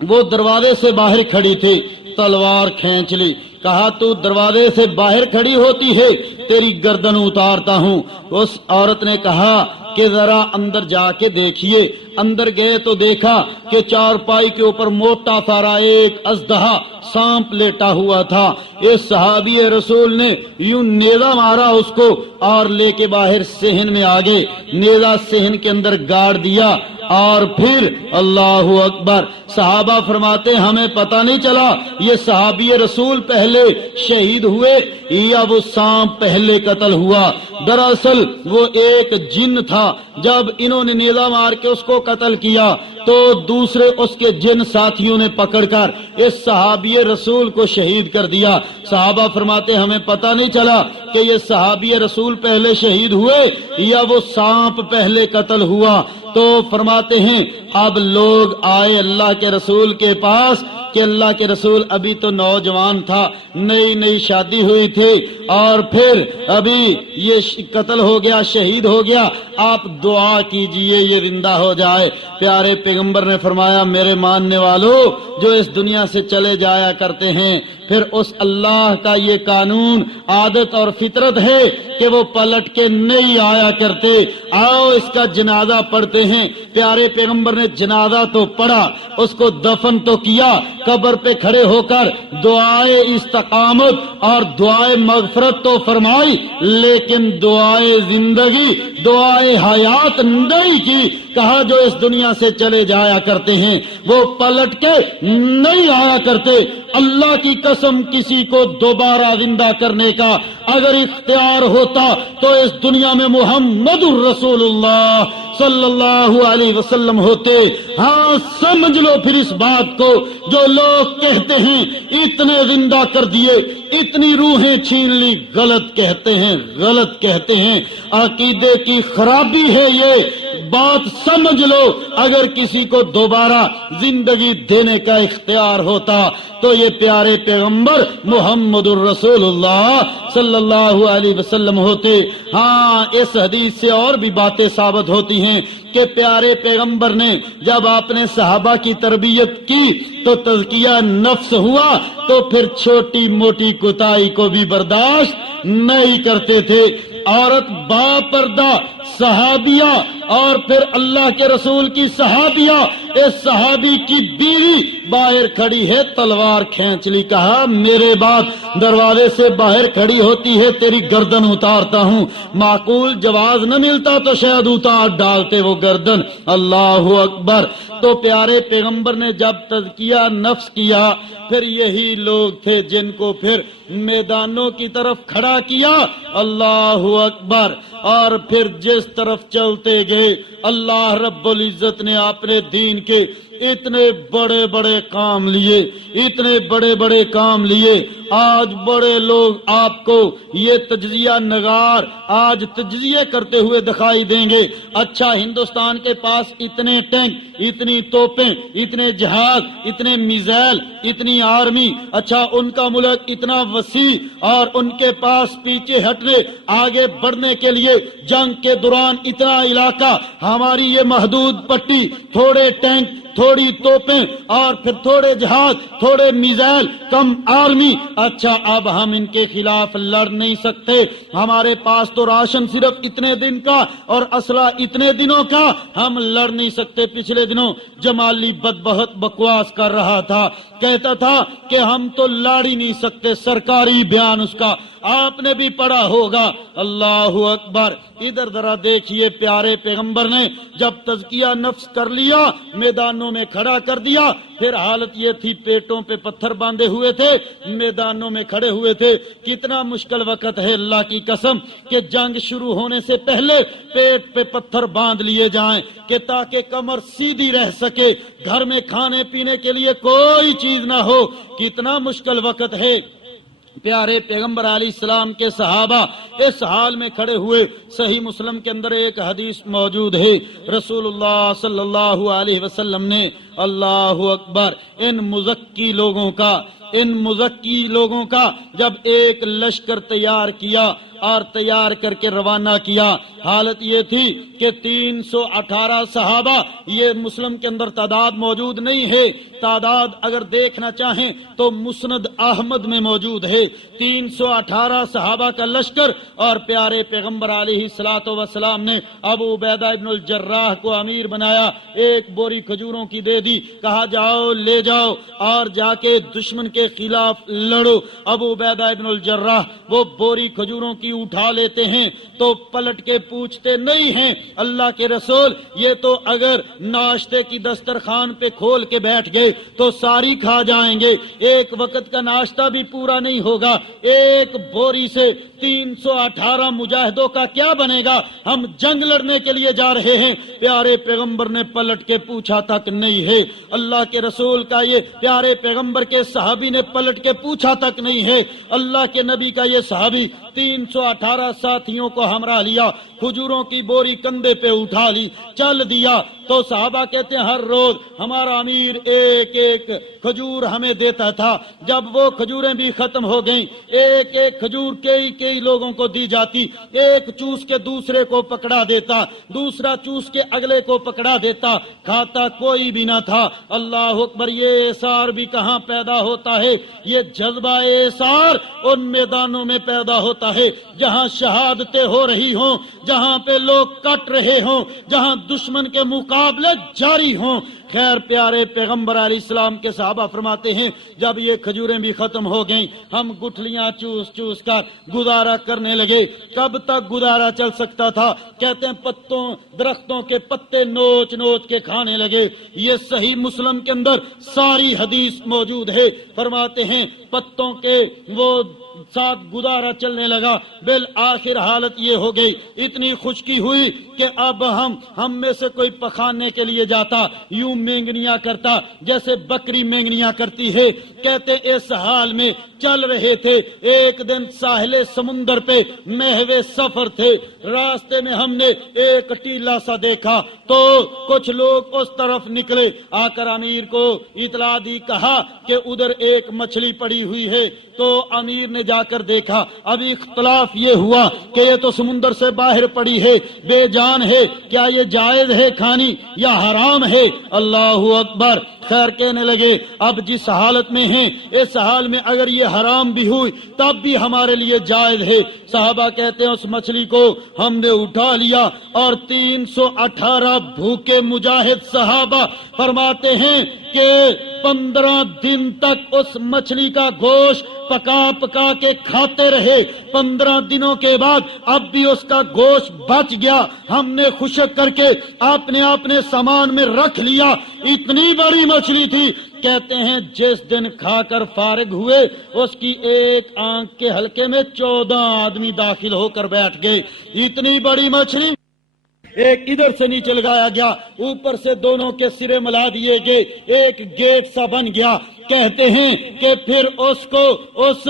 وہ دروازے سے باہر کھڑی تھی، تلوار کھینچ لی۔ کہا تو دروازے سے باہر کھڑی ہوتی ہے، تیری گردن اتارتا ہوں۔ اس عورت نے کہا کہ ذرا اندر جا کے دیکھیے۔ اندر گئے تو دیکھا کہ چارپائی کے اوپر موٹا سارا ایک اژدہا سانپ لیٹا ہوا تھا۔ اس صحابی رسول نے یوں نیزہ مارا اس کو اور لے کے باہر صحن میں آگے، نیزہ صحن کے اندر گاڑ دیا اور پھر اللہ اکبر۔ صحابہ فرماتے ہمیں پتہ نہیں چلا یہ صحابی رسول پہلے شہید ہوئے یا وہ سانپ پہلے قتل ہوا۔ دراصل وہ ایک جن تھا، جب انہوں نے نیزہ مار کے اس کو قتل کیا تو دوسرے اس کے جن ساتھیوں نے پکڑ کر اس صحابی رسول کو شہید کر دیا۔ صحابہ فرماتے ہمیں پتہ نہیں چلا کہ یہ صحابی رسول پہلے شہید ہوئے یا وہ سانپ پہلے قتل ہوا۔ تو فرماتے ہیں اب لوگ آئے اللہ کے رسول کے پاس کہ اللہ کے رسول ابھی تو نوجوان تھا، نئی نئی شادی ہوئی تھی اور پھر ابھی یہ قتل ہو گیا، شہید ہو گیا، آپ دعا کیجئے یہ زندہ ہو جائے۔ پیارے پیغمبر نے فرمایا میرے ماننے والوں، جو اس دنیا سے چلے جایا کرتے ہیں پھر اس اللہ کا یہ قانون، عادت اور فطرت ہے کہ وہ پلٹ کے نہیں آیا کرتے، آؤ اس کا جنازہ پڑھتے ہیں۔ پیارے پیغمبر نے جنازہ تو پڑھا، اس کو دفن تو کیا، قبر پہ کھڑے ہو کر دعائے استقامت اور دعائے مغفرت تو فرمائی، لیکن دعائے زندگی، دعائے حیات نہیں کی۔ کہا جو اس دنیا سے چلے جایا کرتے ہیں وہ پلٹ کے نہیں آیا کرتے۔ اللہ کی قسم کسی کو دوبارہ زندہ کرنے کا اگر اختیار ہوتا تو اس دنیا میں محمد الرسول اللہ صلی اللہ علیہ وسلم ہوتے۔ ہاں سمجھ لو پھر اس بات کو، جو لوگ کہتے ہیں اتنے زندہ کر دیے، اتنی روحیں چھین لی، غلط کہتے ہیں، غلط کہتے ہیں، عقیدے کی خرابی ہے یہ بات سمجھ لو۔ اگر کسی کو دوبارہ زندگی دینے کا اختیار ہوتا تو یہ پیارے پیغمبر محمد الرسول اللہ صلی اللہ علیہ وسلم ہوتے۔ ہاں اس حدیث سے اور بھی باتیں ثابت ہوتی ہیں کہ پیارے پیغمبر نے جب آپ نے صحابہ کی تربیت کی تو تزکیہ نفس ہوا تو پھر چھوٹی موٹی کوتاہی کو بھی برداشت نہیں کرتے تھے۔ عورت با پردہ صحابیہ اور پھر اللہ کے رسول کی صحابیہ، اس صحابی کی بیوی باہر کھڑی ہے، تلوار کھینچ لی، کہا میرے بعد دروازے سے باہر کھڑی ہوتی ہے تیری گردن اتارتا ہوں۔ معقول جواز نہ ملتا تو شاید اتار ڈالتے وہ گردن۔ اللہ اکبر۔ تو پیارے پیغمبر نے جب تزکیہ نفس کیا پھر یہی لوگ تھے جن کو پھر میدانوں کی طرف کھڑا کیا۔ اللہ اکبر۔ اور پھر جس طرف چلتے گئے اللہ رب العزت نے اپنے دین کے اتنے بڑے بڑے کام لیے، اتنے بڑے بڑے کام لیے۔ آج بڑے لوگ آپ کو یہ تجزیہ نگار آج تجزیے کرتے ہوئے دکھائی دیں گے۔ اچھا ہندوستان کے پاس اتنے ٹینک، اتنی توپیں، اتنے جہاز، اتنے میزائل، اتنی آرمی، اچھا ان کا ملک اتنا وسیع اور ان کے پاس پیچھے ہٹنے آگے بڑھنے کے لیے جنگ کے دوران اتنا علاقہ، ہماری یہ محدود پٹی، تھوڑے ٹینک، تھوڑی توپیں اور پھر تھوڑے جہاز، تھوڑے میزائل، کم آرمی۔ اچھا اب ہم ان کے خلاف لڑ نہیں سکتے، ہمارے پاس تو راشن صرف اتنے دن کا اور اسلحہ اتنے دنوں کا، ہم لڑ نہیں سکتے۔ پچھلے دنوں جمالی بدبخت بکواس کر رہا تھا، کہتا تھا کہ ہم تو لڑ ہی نہیں سکتے، سرکاری بیان اس کا آپ نے بھی پڑھا ہوگا۔ اللہ اکبر۔ ادھر ذرا دیکھیے پیارے پیغمبر نے جب تزکیہ نفس کر لیا، میدانوں میں کھڑا کر دیا، پھر حالت یہ تھی پیٹوں پہ پتھر باندھے ہوئے تھے، میدانوں میں کھڑے ہوئے تھے۔ کتنا مشکل وقت ہے اللہ کی قسم کہ جنگ شروع ہونے سے پہلے پیٹ پہ پتھر باندھ لیے جائیں کہ تاکہ کمر سیدھی رہ سکے، گھر میں کھانے پینے کے لیے کوئی چیز نہ ہو۔ کتنا مشکل وقت ہے۔ پیارے پیغمبر علیہ السلام کے صحابہ اس حال میں کھڑے ہوئے۔ صحیح مسلم کے اندر ایک حدیث موجود ہے، رسول اللہ صلی اللہ علیہ وسلم نے اللہ اکبر ان مزکی لوگوں کا جب ایک لشکر تیار کیا اور تیار کر کے روانہ کیا، حالت یہ تھی کہ 318 صحابہ، یہ مسلم کے اندر تعداد موجود نہیں ہے، تعداد اگر دیکھنا چاہیں تو مسند احمد میں موجود ہے۔ 318 صحابہ کا لشکر اور پیارے پیغمبر علیہ الصلوۃ والسلام نے ابو عبیدہ ابن الجراح کو امیر بنایا، ایک بوری کھجوروں کی دے دی، کہا جاؤ لے جاؤ اور جا کے دشمن کے خلاف لڑو۔ ابو عبیدہ ابن الجراح وہ بوری کھجوروں کی اٹھا لیتے ہیں تو پلٹ کے پوچھتے نہیں ہیں اللہ کے رسول یہ تو اگر ناشتے کی دسترخوان پہ کھول کے بیٹھ گئے تو ساری کھا جائیں گے، ایک وقت کا ناشتہ بھی پورا نہیں ہوگا، ایک بوری سے 318 مجاہدوں کا کیا بنے گا، ہم جنگ لڑنے کے لیے جا رہے ہیں۔ پیارے پیغمبر نے پلٹ کے پوچھا تک نہیں ہے ہے۔ اللہ کے رسول کا یہ پیارے پیغمبر کے صحابی نے پلٹ کے پوچھا تک نہیں ہے۔ اللہ کے نبی کا یہ صحابی 318 ساتھیوں کو ہمراہ لیا، کھجوروں کی بوری کندھے پہ اٹھا لی، چل دیا۔ تو صحابہ کہتے ہیں ہر روز ہمارا امیر ایک ایک کھجور ہمیں دیتا تھا، جب وہ کھجوریں بھی ختم ہو گئیں، ایک ایک کھجور کئی لوگوں کو دی جاتی، ایک چوس کے دوسرے کو پکڑا دیتا، دوسرا چوس کے اگلے کو پکڑا دیتا، کھاتا کوئی بھی نہ تھا۔ اللہ اکبر، یہ احسار بھی کہاں پیدا ہوتا ہے؟ یہ جذبہ احسار ان میدانوں میں پیدا ہوتا ہے جہاں شہادتیں ہو رہی ہوں، جہاں پہ لوگ کٹ رہے ہوں، جہاں دشمن کے مقابلے جاری ہوں۔ خیر پیارے پیغمبر علیہ السلام کے صحابہ فرماتے ہیں جب یہ کھجوریں بھی ختم ہو گئیں، ہم گٹھلیاں چوس چوس کر گزارا کرنے لگے۔ کب تک گزارا چل سکتا تھا؟ کہتے ہیں درختوں کے پتے نوچ نوچ کے کھانے لگے۔ یہ صحیح مسلم کے اندر ساری حدیث موجود ہے۔ فرماتے ہیں پتوں کے وہ ساتھ گزارا چلنے لگا، بالآخر حالت یہ ہو گئی، اتنی خشکی ہوئی کہ اب ہم میں سے کوئی پخانے کے لیے جاتا یوں مینگنیاں کرتا جیسے بکری مینگنیاں کرتی ہے۔ کہتے اس حال میں چل رہے تھے، ایک دن ساحل سمندر پہ محو سفر تھے، راستے میں ہم نے ایک ٹیلا سا دیکھا تو کچھ لوگ اس طرف نکلے، آ کر امیر کو اطلاع دی، کہا کہ ادھر ایک مچھلی پڑی ہوئی ہے۔ تو امیر نے جا کر دیکھا، ابھی اختلاف یہ ہوا کہ یہ تو سمندر سے باہر پڑی ہے، بے جان ہے، کیا یہ جائز ہے کھانی یا حرام ہے؟ اللہ اکبر۔ خیر کہنے لگے اب جس حالت میں ہیں اس حال میں اگر یہ حرام بھی ہوئی تب بھی ہمارے لیے جائز ہے۔ صحابہ کہتے ہیں اس مچھلی کو ہم نے اٹھا لیا اور 318 بھوکے مجاہد صحابہ فرماتے ہیں کہ 15 دن تک اس مچھلی کا گوشت پکا پکا کے کھاتے رہے۔ 15 دنوں کے بعد اب بھی اس کا گوشت بچ گیا، ہم نے خشک کر کے اپنے سامان میں رکھ لیا۔ اتنی بڑی مچھلی تھی، کہتے ہیں جس دن کھا کر فارغ ہوئے اس کی ایک آنکھ کے حلقے میں 14 آدمی داخل ہو کر بیٹھ گئے۔ اتنی بڑی مچھلی، ایک ادھر سے نیچے لگایا گیا، اوپر سے دونوں کے سرے ملا دیے گئے، ایک گیٹ سا بن گیا۔ کہتے ہیں کہ پھر اس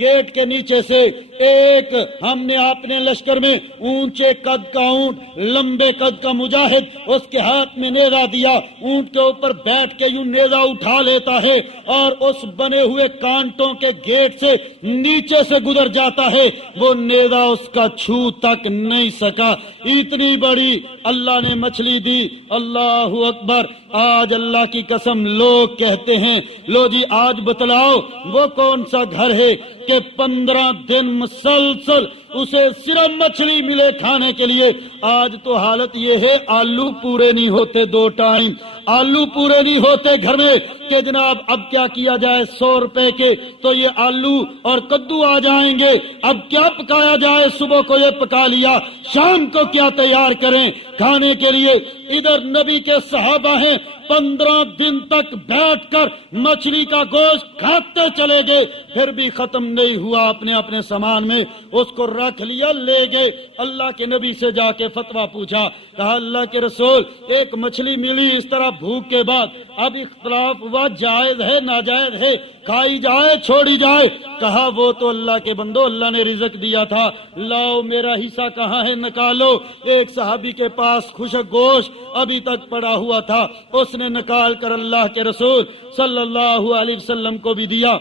گیٹ کے نیچے سے ایک ہم نے اپنے لشکر میں اونچے قد کا اونٹ، لمبے قد کا مجاہد، اس کے ہاتھ میں نیزہ دیا، اونٹ کے اوپر بیٹھ کے یوں نیزہ اٹھا لیتا ہے اور اس بنے ہوئے کانٹوں کے گیٹ سے نیچے سے گزر جاتا ہے، وہ نیزہ اس کا چھو تک نہیں سکا۔ اتنی بڑی اللہ نے مچھلی دی۔ اللہ اکبر۔ آج اللہ کی قسم لوگ کہتے ہیں لو جی آج بتلاؤ وہ کون سا گھر ہے کہ 15 دن مسلسل اسے صرف مچھلی ملے کھانے کے لیے۔ آج تو حالت یہ ہے آلو پورے نہیں ہوتے، 2 ٹائم آلو پورے نہیں ہوتے گھر میں کہ جناب اب کیا کیا جائے، 100 روپے کے تو یہ آلو اور کدو آ جائیں گے، اب کیا پکایا جائے، صبح کو یہ پکا لیا، شام کو کیا تیار کریں کھانے کے لیے۔ ادھر نبی کے صحابہ ہیں 15 دن تک بیٹھ کر مچھلی کا گوشت کھاتے چلے گئے، پھر بھی ختم نہیں ہوا، اپنے سامان میں اس کو رکھ لیا، لے گئے۔ اللہ کے نبی سے جا کے فتویٰ پوچھا، کہا اللہ کے رسول ایک مچھلی ملی اس طرح بھوک کے بعد، اب اختلاف ہوا جائز ہے ناجائز ہے، کھائی جائے چھوڑی جائے؟ کہا وہ تو اللہ کے بندو اللہ نے رزق دیا تھا، لاؤ میرا حصہ کہاں ہے نکالو۔ ایک صحابی کے پاس خشک گوشت ابھی تک پڑا ہوا تھا، اس نے نکال کر اللہ کے رسول صلی اللہ علیہ وسلم کو بھی دیا۔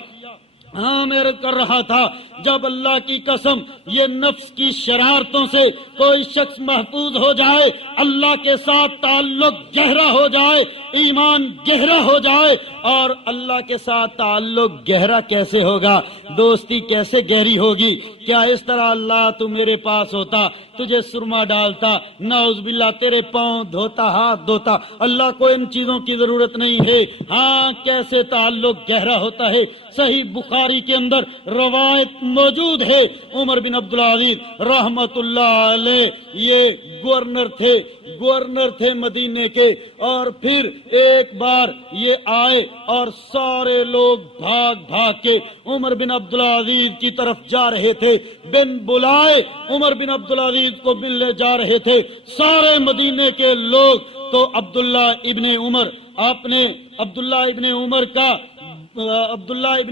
ہاں میں عرض کر رہا تھا جب اللہ کی قسم یہ نفس کی شرارتوں سے کوئی شخص محفوظ ہو جائے، اللہ کے ساتھ تعلق گہرا ہو جائے، ایمان گہرا ہو جائے، اور اللہ کے ساتھ تعلق گہرا کیسے ہوگا، دوستی کیسے گہری ہوگی؟ کیا اس طرح اللہ تو میرے پاس ہوتا، تجھے سرما ڈالتا، نعوذ باللہ تیرے پاؤں دھوتا، ہاتھ دھوتا، اللہ کو ان چیزوں کی ضرورت نہیں ہے۔ ہاں کیسے تعلق گہرا ہوتا ہے۔ صحیح بخاری کے اندر روایت موجود ہے، عمر بن عبدالعزیز رحمت اللہ علیہ یہ گورنر تھے مدینے کے، اور پھر ایک بار یہ آئے اور سارے لوگ بھاگ بھاگ کے عمر بن عبدالعزیز کی طرف جا رہے تھے، بن بلائے عمر بن عبدالعزیز کو ملنے جا رہے تھے سارے مدینے کے لوگ۔ تو عبداللہ ابن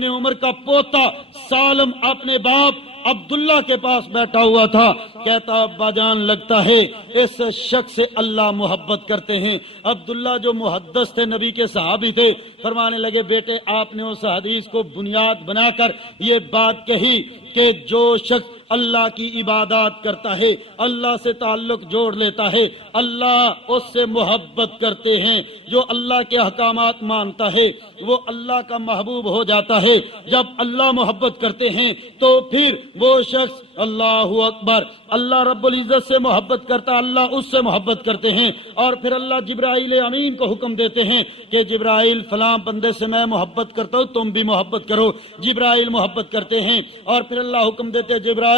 عمر کا پوتا سالم اپنے باپ عبداللہ کے پاس بیٹھا ہوا تھا، کہتا ابا جان لگتا ہے اس شخص سے اللہ محبت کرتے ہیں۔ عبداللہ جو محدث تھے، نبی کے صحابی تھے، فرمانے لگے بیٹے آپ نے اس حدیث کو بنیاد بنا کر یہ بات کہی کہ جو شخص اللہ کی عبادات کرتا ہے، اللہ سے تعلق جوڑ لیتا ہے، اللہ اس سے محبت کرتے ہیں۔ جو اللہ کے احکامات مانتا ہے وہ اللہ کا محبوب ہو جاتا ہے۔ جب اللہ محبت کرتے ہیں تو پھر وہ شخص اللہ اکبر، اللہ رب العزت سے محبت کرتا، اللہ اس سے محبت کرتے ہیں۔ اور پھر اللہ جبرائیل امین کو حکم دیتے ہیں کہ جبرائیل فلاں بندے سے میں محبت کرتا ہوں، تم بھی محبت کرو۔ جبرائیل محبت کرتے ہیں اور پھر اللہ حکم دیتے جبرائیل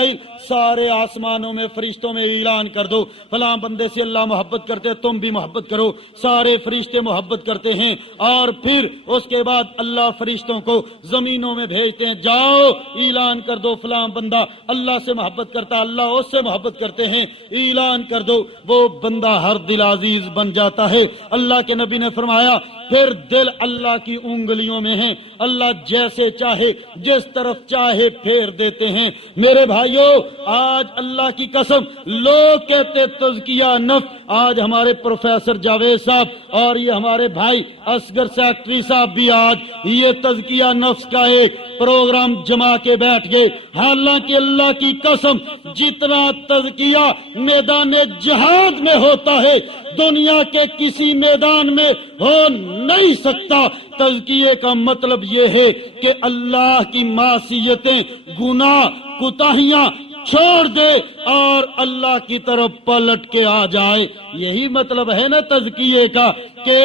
سارے آسمانوں میں فرشتوں میں اعلان کر دو فلاں بندے سے اللہ محبت کرتے، تم بھی محبت کرو۔ سارے فرشتے محبت کرتے ہیں اور پھر اس کے بعد اللہ فرشتوں کو زمینوں میں بھیجتے ہیں، جاؤ اعلان کر دو فلاں بندہ اللہ سے محبت کرتا، اللہ اس سے محبت کرتے ہیں، اعلان کر دو۔ وہ بندہ ہر دل عزیز بن جاتا ہے۔ اللہ کے نبی نے فرمایا پھر دل اللہ کی انگلیوں میں ہیں، اللہ جیسے چاہے جس طرف چاہے پھیر دیتے ہیں۔ میرے بھائیو، آج اللہ کی قسم لوگ کہتے تزکیہ نفس، آج ہمارے پروفیسر جاوید صاحب اور یہ ہمارے بھائی اصغر سیکٹری صاحب بھی آج یہ تزکیہ نفس کا ایک پروگرام جما کے بیٹھ گئے۔ حالانکہ اللہ کی قسم جتنا تزکیہ میدان جہاد میں ہوتا ہے دنیا کے کسی میدان میں ہو نہیں سکتا۔ تزکیے کا مطلب یہ ہے کہ اللہ کی معصیتیں، گناہ، کوتاہیاں چھوڑ دے اور اللہ کی طرف پلٹ کے آ جائے۔ یہی مطلب ہے نا تزکیے کا، کہ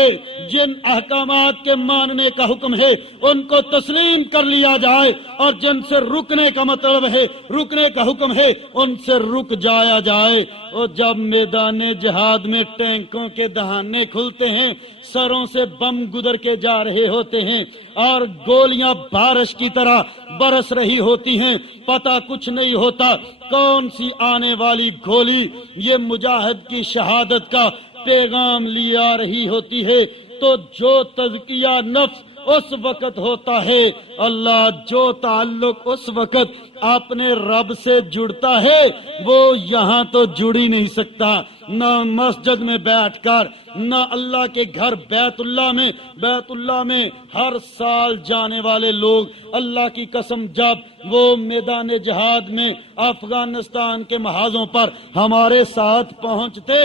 جن احکامات کے ماننے کا حکم ہے ان کو تسلیم کر لیا جائے، اور جن سے رکنے کا مطلب ہے، رکنے کا حکم ہے، ان سے رک جایا جائے۔ اور جب میدان جہاد میں ٹینکوں کے دہانے کھلتے ہیں، سروں سے بم گزر کے جا رہے ہوتے ہیں اور گولیاں بارش کی طرح برس رہی ہوتی ہیں، پتہ کچھ نہیں ہوتا کون سی آنے والی گولی یہ مجاہد کی شہادت کا پیغام لی آ رہی ہوتی ہے۔ تو جو تزکیہ نفس اس وقت ہوتا ہے، اللہ جو تعلق اس وقت اپنے رب سے جڑتا ہے وہ یہاں تو جڑ ہی نہیں سکتا، نہ مسجد میں بیٹھ کر، نہ اللہ کے گھر بیت اللہ میں ہر سال جانے والے لوگ، اللہ کی قسم جب وہ میدان جہاد میں افغانستان کے محاذوں پر ہمارے ساتھ پہنچتے،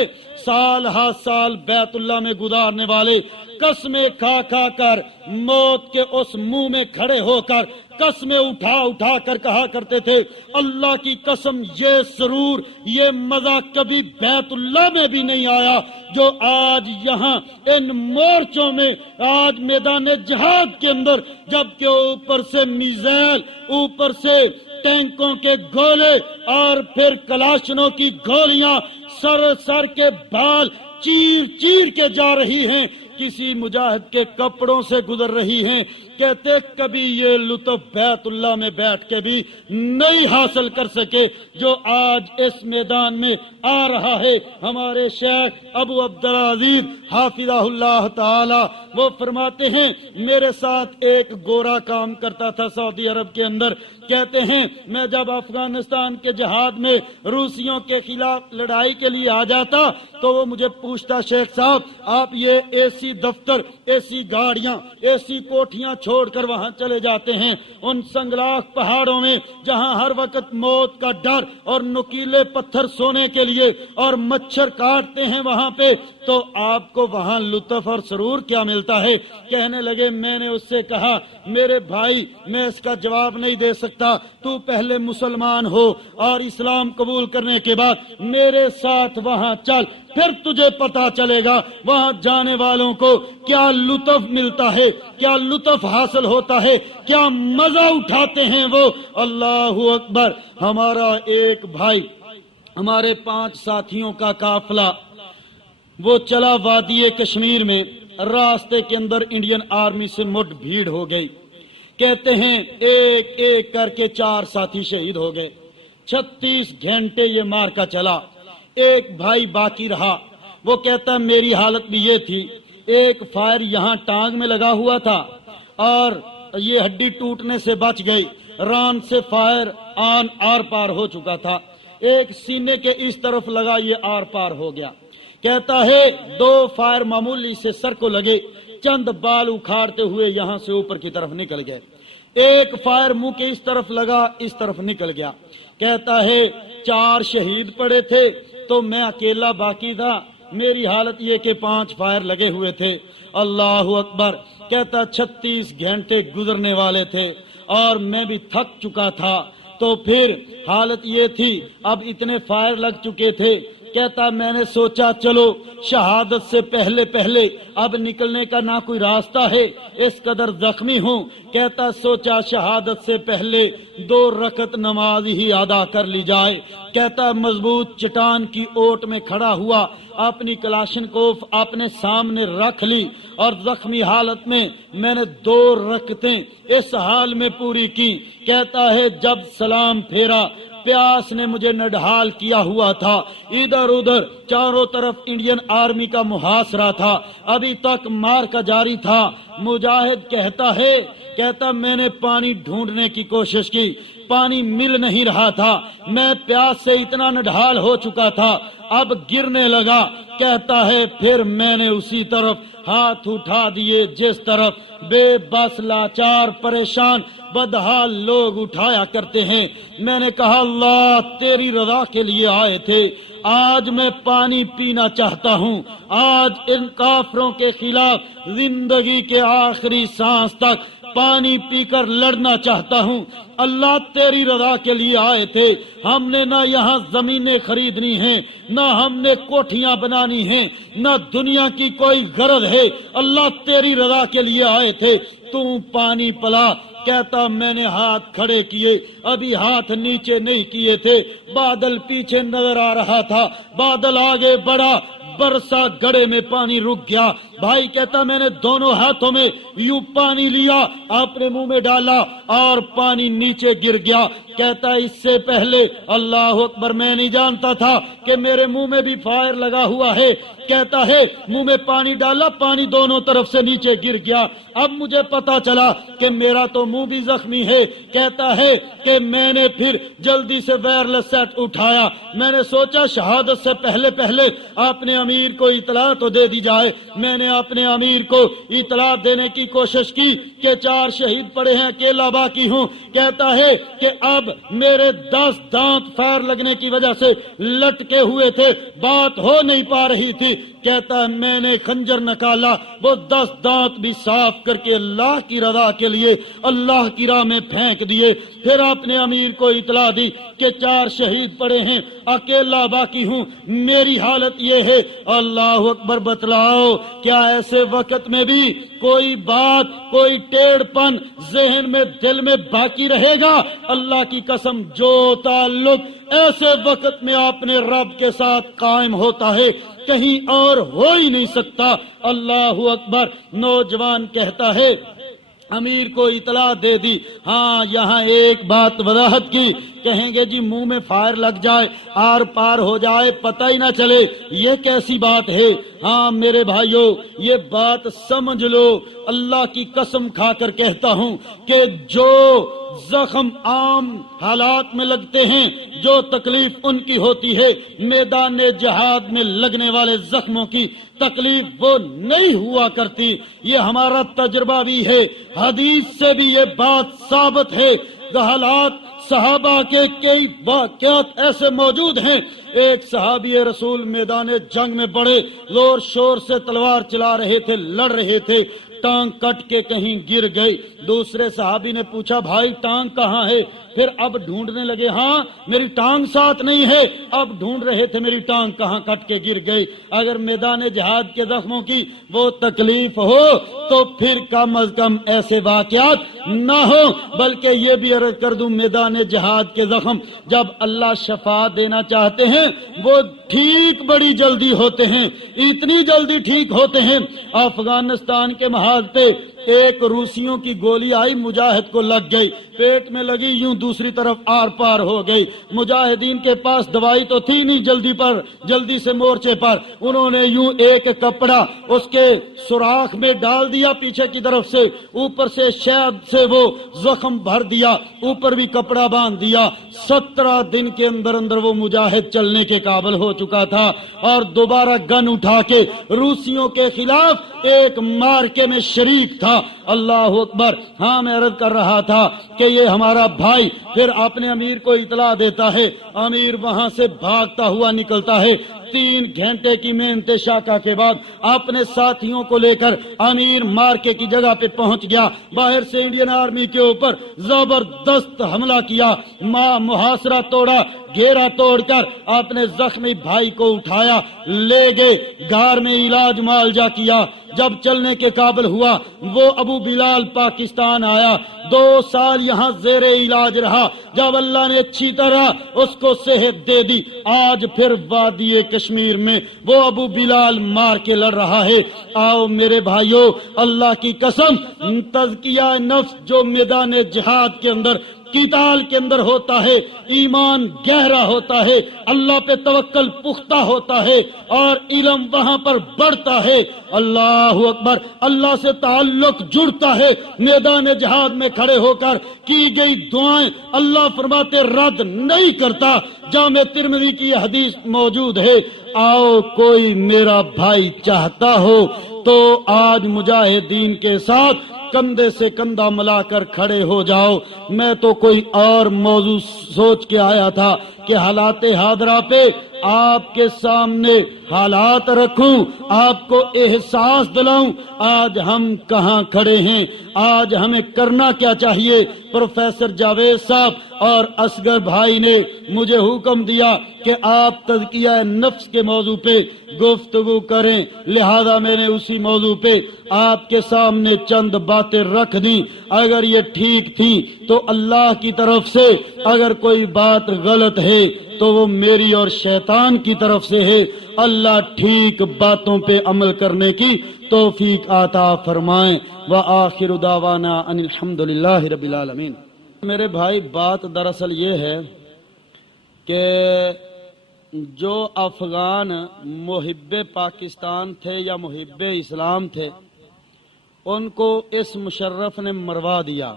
سال ہر سال بیت اللہ میں گزارنے والے قسمیں کھا کھا کر موت کے اس منہ میں کھڑے ہو کر قسمیں اٹھا اٹھا کر کہا کرتے تھے اللہ کی قسم یہ سرور، یہ مزہ کبھی بیت اللہ میں بھی نہیں آیا جو آج یہاں ان مورچوں میں، آج میدان جہاد کے اندر، جبکہ اوپر سے میزائل، اوپر سے ٹینکوں کے گولے اور پھر کلاشنوں کی گولیاں سر کے بال چیر چیر کے جا رہی ہیں، کسی مجاہد کے کپڑوں سے گزر رہی ہیں۔ کہتے کبھی یہ لطف بیت اللہ میں بیٹھ کے بھی نہیں حاصل کر سکے جو آج اس میدان میں آ رہا ہے۔ ہمارے شیخ ابو عبدالعزیز حافظہ اللہ تعالی وہ فرماتے ہیں میرے ساتھ ایک گورا کام کرتا تھا سعودی عرب کے اندر، کہتے ہیں میں جب افغانستان کے جہاد میں روسیوں کے خلاف لڑائی کے لیے آ جاتا تو وہ مجھے پوچھتا شیخ صاحب آپ یہ اے سی دفتر، اے سی گاڑیاں، اے سی کوٹھیاں چھوڑ کر وہاں چلے جاتے ہیں ان سنگلاخ پہاڑوں میں جہاں ہر وقت موت کا ڈر اور نکیلے پتھر سونے کے لیے اور مچھر کاٹتے ہیں وہاں پہ، تو آپ کو وہاں لطف اور سرور کیا ملتا ہے؟ کہنے لگے میں نے اس سے کہا میرے بھائی میں اس کا جواب نہیں دے سکتا، تو پہلے مسلمان ہو اور اسلام قبول کرنے کے بعد میرے ساتھ وہاں چل، پھر تجھے پتا چلے گا وہاں جانے والوں کو کیا لطف ملتا ہے، کیا لطف حاصل ہوتا ہے، کیا مزہ اٹھاتے ہیں وہ۔ اللہ اکبر۔ ہمارا ایک بھائی، ہمارے 5 ساتھیوں کا قافلہ وہ چلا وادی کشمیر میں، راستے کے اندر انڈین آرمی سے مٹ بھیڑ ہو گئی. کہتے ہیں ایک ایک کر کے 4 ساتھی شہید ہو گئے. 36 گھنٹے یہ مارکا چلا. ایک بھائی باقی رہا. وہ کہتا میری حالت بھی یہ تھی، ایک فائر یہاں ٹانگ میں لگا ہوا تھا اور یہ ہڈی ٹوٹنے سے بچ گئی. ران سے فائر آر پار ہو چکا تھا. ایک سینے کے اس طرف لگا، یہ آر پار ہو گیا. کہتا ہے 2 فائر معمولی سے سر کو لگے، چند بال اکھاڑتے ہوئے یہاں سے اوپر کی طرف نکل گئے. ایک فائر منہ کے اس طرف لگا، اس طرف نکل گیا. کہتا ہے 4 شہید پڑے تھے تو میں اکیلا باقی تھا. میری حالت یہ کہ 5 فائر لگے ہوئے تھے. اللہ اکبر. کہتا 36 گھنٹے گزرنے والے تھے اور میں بھی تھک چکا تھا. تو پھر حالت یہ تھی، اب اتنے فائر لگ چکے تھے. کہتا میں نے سوچا چلو شہادت سے پہلے پہلے اب نکلنے کا نہ کوئی راستہ ہے، اس قدر زخمی ہوں. کہتا سوچا شہادت سے پہلے 2 رکعت نماز ہی ادا کر لی جائے. کہتا مضبوط چٹان کی اوٹ میں کھڑا ہوا، اپنی کلاشنکوف اپنے سامنے رکھ لی اور زخمی حالت میں میں نے 2 رکعتیں اس حال میں پوری کی. کہتا ہے جب سلام پھیرا، پیاس نے مجھے نڈھال کیا ہوا تھا. ادھر ادھر چاروں طرف انڈین آرمی کا محاصرہ تھا. ابھی تک مار کا جاری تھا. مجاہد کہتا میں نے پانی ڈھونڈنے کی کوشش کی، پانی مل نہیں رہا تھا. میں پیاس سے اتنا نڈھال ہو چکا تھا، اب گرنے لگا. کہتا ہے پھر میں نے اسی طرف ہاتھ اٹھا دیے جس طرف بے بس لاچار پریشان بدحال لوگ اٹھایا کرتے ہیں. میں نے کہا اللہ تیری رضا کے لیے آئے تھے، آج میں پانی پینا چاہتا ہوں. آج ان کافروں کے خلاف زندگی کے آخری سانس تک پانی پی کر لڑنا چاہتا ہوں. اللہ تیری رضا کے لیے آئے تھے. ہم نے نہ یہاں زمینیں خریدنی ہیں، نہ ہم نے کوٹھیاں بنانی ہیں، نہ دنیا کی کوئی غرض ہے. اللہ تیری رضا کے لیے آئے تھے، تو پانی پلا. کہتا میں نے ہاتھ کھڑے کیے، ابھی ہاتھ نیچے نہیں کیے تھے. بادل پیچھے نظر آ رہا تھا، بادل آگے بڑھا، برسا گڑے میں پانی رک گیا. بھائی کہتا میں نے دونوں ہاتھوں میں یوں پانی لیا، اپنے منہ میں ڈالا اور پانی نیچے گر گیا. کہتا اس سے پہلے اللہ اکبر میں نہیں جانتا تھا کہ میرے منہ میں بھی فائر لگا ہوا ہے. کہتا ہے منہ میں پانی ڈالا، پانی دونوں طرف سے نیچے گر گیا. اب مجھے پتا چلا کہ میرا تو منہ بھی زخمی ہے. کہتا ہے کہ میں نے پھر جلدی سے وائرلیس سیٹ اٹھایا. میں نے سوچا شہادت سے پہلے پہلے اپنے امیر کو اطلاع تو دے دی جائے. میں نے اپنے امیر کو اطلاع دینے کی کوشش کی کہ 4 شہید پڑے ہیں، اکیلا باقی ہوں. کہتا ہے کہ اب میرے 10 دانت فائر لگنے کی وجہ سے لٹکے ہوئے تھے، بات ہو نہیں پا رہی تھی. کہتا ہے میں نے خنجر نکالا، وہ 10 دانت بھی صاف کر کے اللہ کی رضا کے لیے اللہ کی راہ میں پھینک دیے. پھر اپنے امیر کو اطلاع دی کہ 4 شہید پڑے ہیں، اکیلا باقی ہوں، میری حالت یہ ہے. اللہ اکبر. بتلاؤ کیا ایسے وقت میں بھی کوئی بات، کوئی ٹیڑھ پن ذہن میں دل میں باقی رہے گا؟ اللہ کی قسم جو تعلق ایسے وقت میں اپنے رب کے ساتھ قائم ہوتا ہے کہیں اور ہو ہی نہیں سکتا. اللہ اکبر. نوجوان کہتا ہے امیر کو اطلاع دے دی. ہاں یہاں ایک بات وضاحت کی، کہیں گے جی منہ میں فائر لگ جائے، آر پار ہو جائے، پتہ ہی نہ چلے، یہ کیسی بات ہے؟ ہاں میرے بھائیوں یہ بات سمجھ لو. اللہ کی قسم کھا کر کہتا ہوں کہ جو زخم عام حالات میں لگتے ہیں، جو تکلیف ان کی ہوتی ہے، میدان جہاد میں لگنے والے زخموں کی تکلیف وہ نہیں ہوا کرتی. یہ ہمارا تجربہ بھی ہے، حدیث سے بھی یہ بات ثابت ہے. حالات صحابہ کے کئی واقعات ایسے موجود ہیں. ایک صحابی رسول میدان جنگ میں بڑے زور شور سے تلوار چلا رہے تھے، لڑ رہے تھے، ٹانگ کٹ کے کہیں گر گئی. دوسرے صحابی نے پوچھا بھائی ٹانگ کہاں ہے؟ پھر اب ڈھونڈنے لگے، ہاں میری ٹانگ ساتھ نہیں ہے، اب ڈھونڈ رہے تھے میری ٹانگ کہاں کٹ کے گر گئی۔ اگر میدان جہاد کے زخموں کی وہ تکلیف ہو تو پھر کم از کم ایسے واقعات نہ ہو، بلکہ یہ بھی عرض کر دوں میدان جہاد کے زخم جب اللہ شفا دینا چاہتے ہیں وہ ٹھیک بڑی جلدی ہوتے ہیں، اتنی جلدی ٹھیک ہوتے ہیں۔ افغانستان کے محاذ پہ ایک روسیوں کی گولی آئی، مجاہد کو لگ گئی، پیٹ میں لگی، یوں دوسری طرف آر پار ہو گئی۔ مجاہدین کے پاس دوائی تو تھی نہیں جلدی سے مورچے پر، انہوں نے یوں ایک کپڑا اس کے سوراخ میں ڈال دیا پیچھے کی طرف سے، اوپر سے شہد سے وہ زخم بھر دیا، اوپر بھی کپڑا باندھ دیا۔ 17 دن کے اندر اندر وہ مجاہد چلنے کے قابل ہو چکا تھا، اور دوبارہ گن اٹھا کے روسیوں کے خلاف ایک مارکے میں شریک تھا۔ اللہ اکبر۔ ہاں میں عرض کر رہا تھا کہ یہ ہمارا بھائی پھر اپنے امیر کو اطلاع دیتا ہے، امیر وہاں سے بھاگتا ہوا نکلتا ہے۔ 3 گھنٹے کی محنت شاکا کے بعد اپنے ساتھیوں کو لے کر امیر مارکے کی جگہ پہ پہنچ گیا۔ باہر سے انڈین آرمی کے اوپر زبردست حملہ کیا، محاصرہ توڑا، گھیرا توڑ کر اپنے زخمی بھائی کو اٹھایا، لے گئے گھر میں علاج معالجہ کیا۔ جب چلنے کے قابل ہوا وہ ابو بلال پاکستان آیا، 2 سال یہاں زیر علاج رہا۔ جب اللہ نے اچھی طرح اس کو صحت دے دی، آج پھر وادی کشمیر میں وہ ابو بلال مار کے لڑ رہا ہے۔ آؤ میرے بھائیو، اللہ کی قسم، تزکیہ نفس جو میدان جہاد کے اندر قتال کے اندر ہوتا ہے، ایمان گہرا ہوتا ہے، اللہ پہ توکل پختہ ہوتا ہے، اور علم وہاں پر بڑھتا ہے۔ اللہ اکبر۔ اللہ سے تعلق جڑتا ہے۔ میدان جہاد میں کھڑے ہو کر کی گئی دعائیں اللہ فرماتے رد نہیں کرتا۔ جامع ترمذی کی یہ حدیث موجود ہے، آؤ کوئی میرا بھائی چاہتا ہو تو آج مجاہدین کے ساتھ کندھے سے کندھا ملا کر کھڑے ہو جاؤ۔ میں تو کوئی اور موضوع سوچ کے آیا تھا کہ حالات حاضرہ پہ آپ کے سامنے حالات رکھوں، آپ کو احساس دلاؤں آج ہم کہاں کھڑے ہیں، آج ہمیں کرنا کیا چاہیے۔ پروفیسر جاوید صاحب اور اصغر بھائی نے مجھے حکم دیا کہ آپ تزکیہ نفس کے موضوع پہ گفتگو کریں، لہذا میں نے اسی موضوع پہ آپ کے سامنے چند باتیں رکھ دیں۔ اگر یہ ٹھیک تھی تو اللہ کی طرف سے، اگر کوئی بات غلط ہے تو وہ میری اور شیطان کی طرف سے ہے۔ اللہ ٹھیک باتوں پہ عمل کرنے کی توفیق عطا فرمائیں۔ وآخر دعوانا ان الحمدللہ رب العالمین۔ میرے بھائی، بات دراصل یہ ہے کہ جو افغان محب پاکستان تھے یا محب اسلام تھے، ان کو اس مشرف نے مروا دیا،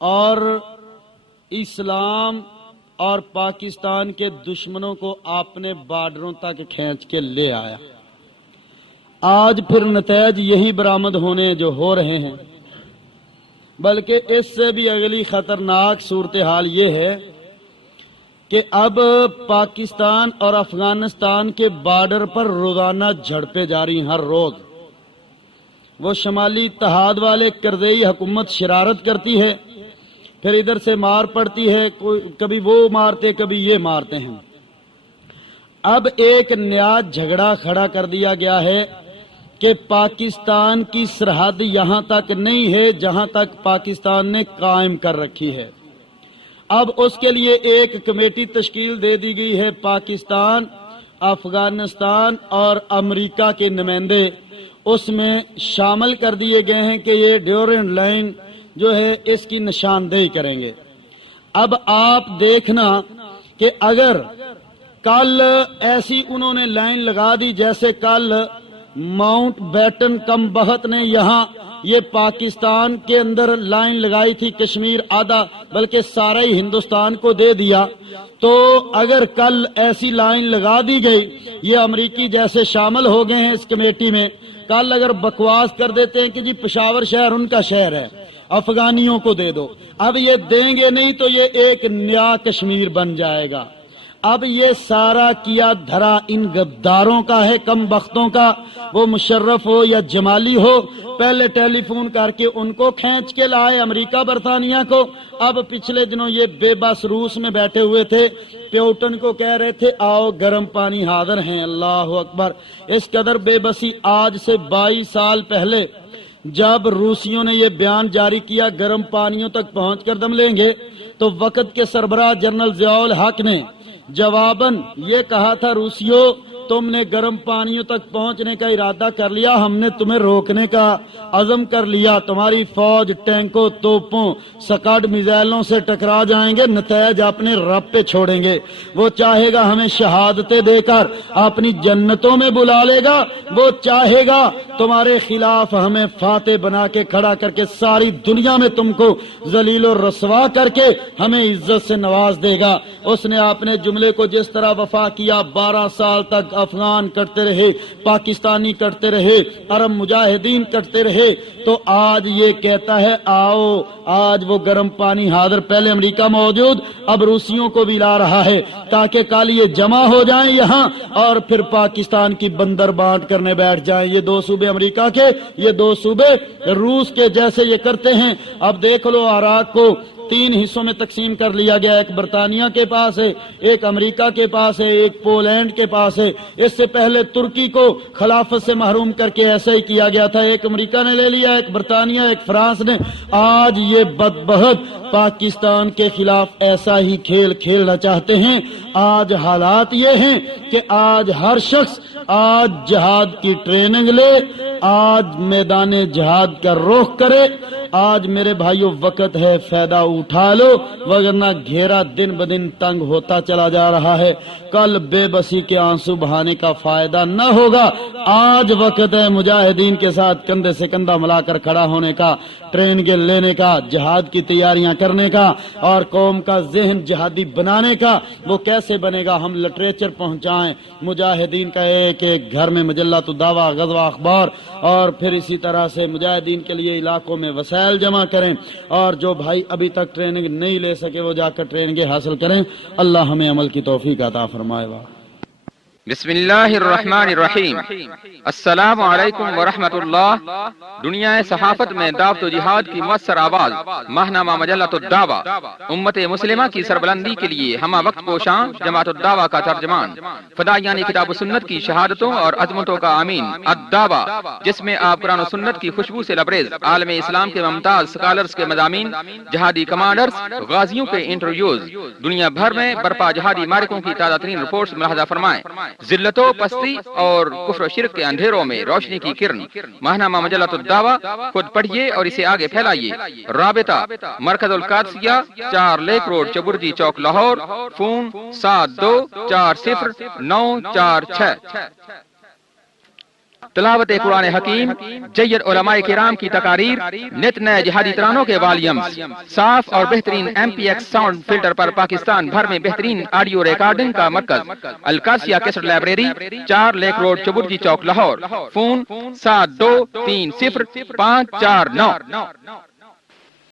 اور اسلام اور پاکستان کے دشمنوں کو اپنے بارڈروں تک کھینچ کے لے آیا۔ آج پھر نتائج یہی برآمد ہونے جو ہو رہے ہیں، بلکہ اس سے بھی اگلی خطرناک صورتحال یہ ہے کہ اب پاکستان اور افغانستان کے بارڈر پر روزانہ جھڑپیں جاری ہر روز۔ وہ شمالی اتحاد والے کرزئی حکومت شرارت کرتی ہے، پھر ادھر سے مار پڑتی ہے، کبھی وہ مارتے کبھی یہ مارتے ہیں۔ اب ایک نیا جھگڑا کھڑا کر دیا گیا ہے کہ پاکستان کی سرحد یہاں تک نہیں ہے جہاں تک پاکستان نے قائم کر رکھی ہے۔ اب اس کے لیے ایک کمیٹی تشکیل دے دی گئی ہے، پاکستان، افغانستان اور امریکہ کے نمائندے اس میں شامل کر دیے گئے ہیں کہ یہ ڈیورنٹ لائن جو ہے اس کی نشاندہی کریں گے۔ اب آپ دیکھنا کہ اگر کل ایسی انہوں نے لائن لگا دی جیسے کل ماؤنٹ بیٹن کم بخت نے یہاں یہ پاکستان کے اندر لائن لگائی تھی، کشمیر آدھا بلکہ سارا ہی ہندوستان کو دے دیا، تو اگر کل ایسی لائن لگا دی گئی، یہ امریکی جیسے شامل ہو گئے ہیں اس کمیٹی میں، کل اگر بکواس کر دیتے ہیں کہ جی پشاور شہر ان کا شہر ہے، افغانیوں کو دے دو، اب یہ دیں گے نہیں تو یہ ایک نیا کشمیر بن جائے گا۔ اب یہ سارا کیا دھرا ان غداروں کا ہے، کم بختوں کا، وہ مشرف ہو یا جمالی ہو، پہلے ٹیلی فون کر کے ان کو کھینچ کے لائے امریکہ برطانیہ کو، اب پچھلے دنوں یہ بے بس روس میں بیٹھے ہوئے تھے، پیوٹن کو کہہ رہے تھے آؤ گرم پانی حاضر ہیں۔ اللہ اکبر، اس قدر بے بسی۔ آج سے 22 سال پہلے جب روسیوں نے یہ بیان جاری کیا گرم پانیوں تک پہنچ کر دم لیں گے، تو وقت کے سربراہ جنرل ضیاء الحق نے جواباً یہ کہا تھا، روسیوں تم نے گرم پانیوں تک پہنچنے کا ارادہ کر لیا، ہم نے تمہیں روکنے کا عزم کر لیا، تمہاری فوج ٹینکوں، توپوں، سکاڈ میزائلوں سے ٹکرا جائیں گے، نتائج اپنے رب پہ چھوڑیں گے۔ وہ چاہے گا ہمیں شہادتیں دے کر اپنی جنتوں میں بلا لے گا، وہ چاہے گا تمہارے خلاف ہمیں فاتح بنا کے کھڑا کر کے ساری دنیا میں تم کو ذلیل و رسوا کر کے ہمیں عزت سے نواز دے گا۔ اس نے اپنے جملے کو جس طرح وفا کیا، 12 سال تک افغان کٹتے رہے، پاکستانی کٹتے رہے، عرب مجاہدین کٹتے رہے، تو آج یہ کہتا ہے آؤ، آج وہ گرم پانی حاضر، پہلے امریکہ موجود، اب روسیوں کو بھی لا رہا ہے تاکہ کل یہ جمع ہو جائیں یہاں اور پھر پاکستان کی بندر بانٹ کرنے بیٹھ جائیں۔ یہ 2 صوبے امریکہ کے، یہ 2 صوبے روس کے، جیسے یہ کرتے ہیں۔ اب دیکھ لو عراق کو 3 حصوں میں تقسیم کر لیا گیا، ایک برطانیہ کے پاس ہے، ایک امریکہ کے پاس ہے، ایک پولینڈ کے پاس ہے۔ اس سے پہلے ترکی کو خلافت سے محروم کر کے ایسا ہی کیا گیا تھا، ایک امریکہ نے لے لیا، ایک برطانیہ، ایک فرانس نے۔ آج یہ بدبخت پاکستان کے خلاف ایسا ہی کھیل کھیلنا چاہتے ہیں۔ آج حالات یہ ہیں کہ آج ہر شخص آج جہاد کی ٹریننگ لے، آج میدان جہاد کا رخ کرے۔ آج میرے بھائیوں وقت ہے، فائدہ اٹھا لو، وگرنہ گھیرا دن بدن تنگ ہوتا چلا جا رہا ہے۔ کل بے بسی کے آنسو بہانے کا فائدہ نہ ہوگا۔ آج وقت ہے مجاہدین کے ساتھ کندھے سے کندھا ملا کر کھڑا ہونے کا، ٹریننگ لینے کا، جہاد کی تیاریاں کرنے کا، اور قوم کا ذہن جہادی بنانے کا۔ وہ کیسے بنے گا؟ ہم لٹریچر پہنچائیں مجاہدین کا، ایک ایک گھر میں مجلۃ الدعوہ، غزوہ اخبار، اور پھر اسی طرح سے مجاہدین کے لیے علاقوں میں وسائل جمع کریں، اور جو بھائی ابھی تک ٹریننگ نہیں لے سکے وہ جا کر ٹریننگ حاصل کریں۔ اللہ ہمیں عمل کی توفیق عطا فرمائے گا۔ بسم اللہ الرحمن الرحیم۔ السلام علیکم ورحمۃ اللہ۔ دنیا صحافت میں دعوت و جہاد کی مؤثر آواز ماہنامہ مجلۃ الدعوہ، امت مسلمہ کی سربلندی کے لیے ہمہ وقت پوشاں جماعت الدعوہ کا ترجمان، فدائیان کتاب و سنت کی شہادتوں اور عظمتوں کا امین الدعوہ، جس میں آپ قرآن و سنت کی خوشبو سے لبریز عالم اسلام کے ممتاز سکالرز کے مضامین، جہادی کمانڈرز، غازیوں کے انٹرویوز، دنیا بھر میں برپا جہادی معرکوں کی تازہ ترین رپورٹس ملاحظہ فرمائیں۔ ذلت و پستی اور کفر و شرک کے اندھیروں میں روشنی کی کرن، ماہنامہ مجلۃ الدعوہ، خود پڑھیے اور اسے آگے پھیلائیے۔ رابطہ مرکز القادسیہ، 4 lake road, Chauburji chowk, Lahore. Phone 72409446۔ تلاوت قرآن حکیم، جید علماء کرام کی تقاریر، نت نئے جہادی ترانوں کے والیومز، صاف اور بہترین MPX ساؤنڈ فلٹر پر پاکستان بھر میں بہترین آڈیو ریکارڈنگ کا مرکز، Al-Qadsia cassette library, 4 lake road, Chauburji chowk, Lahore. Phone 72305549۔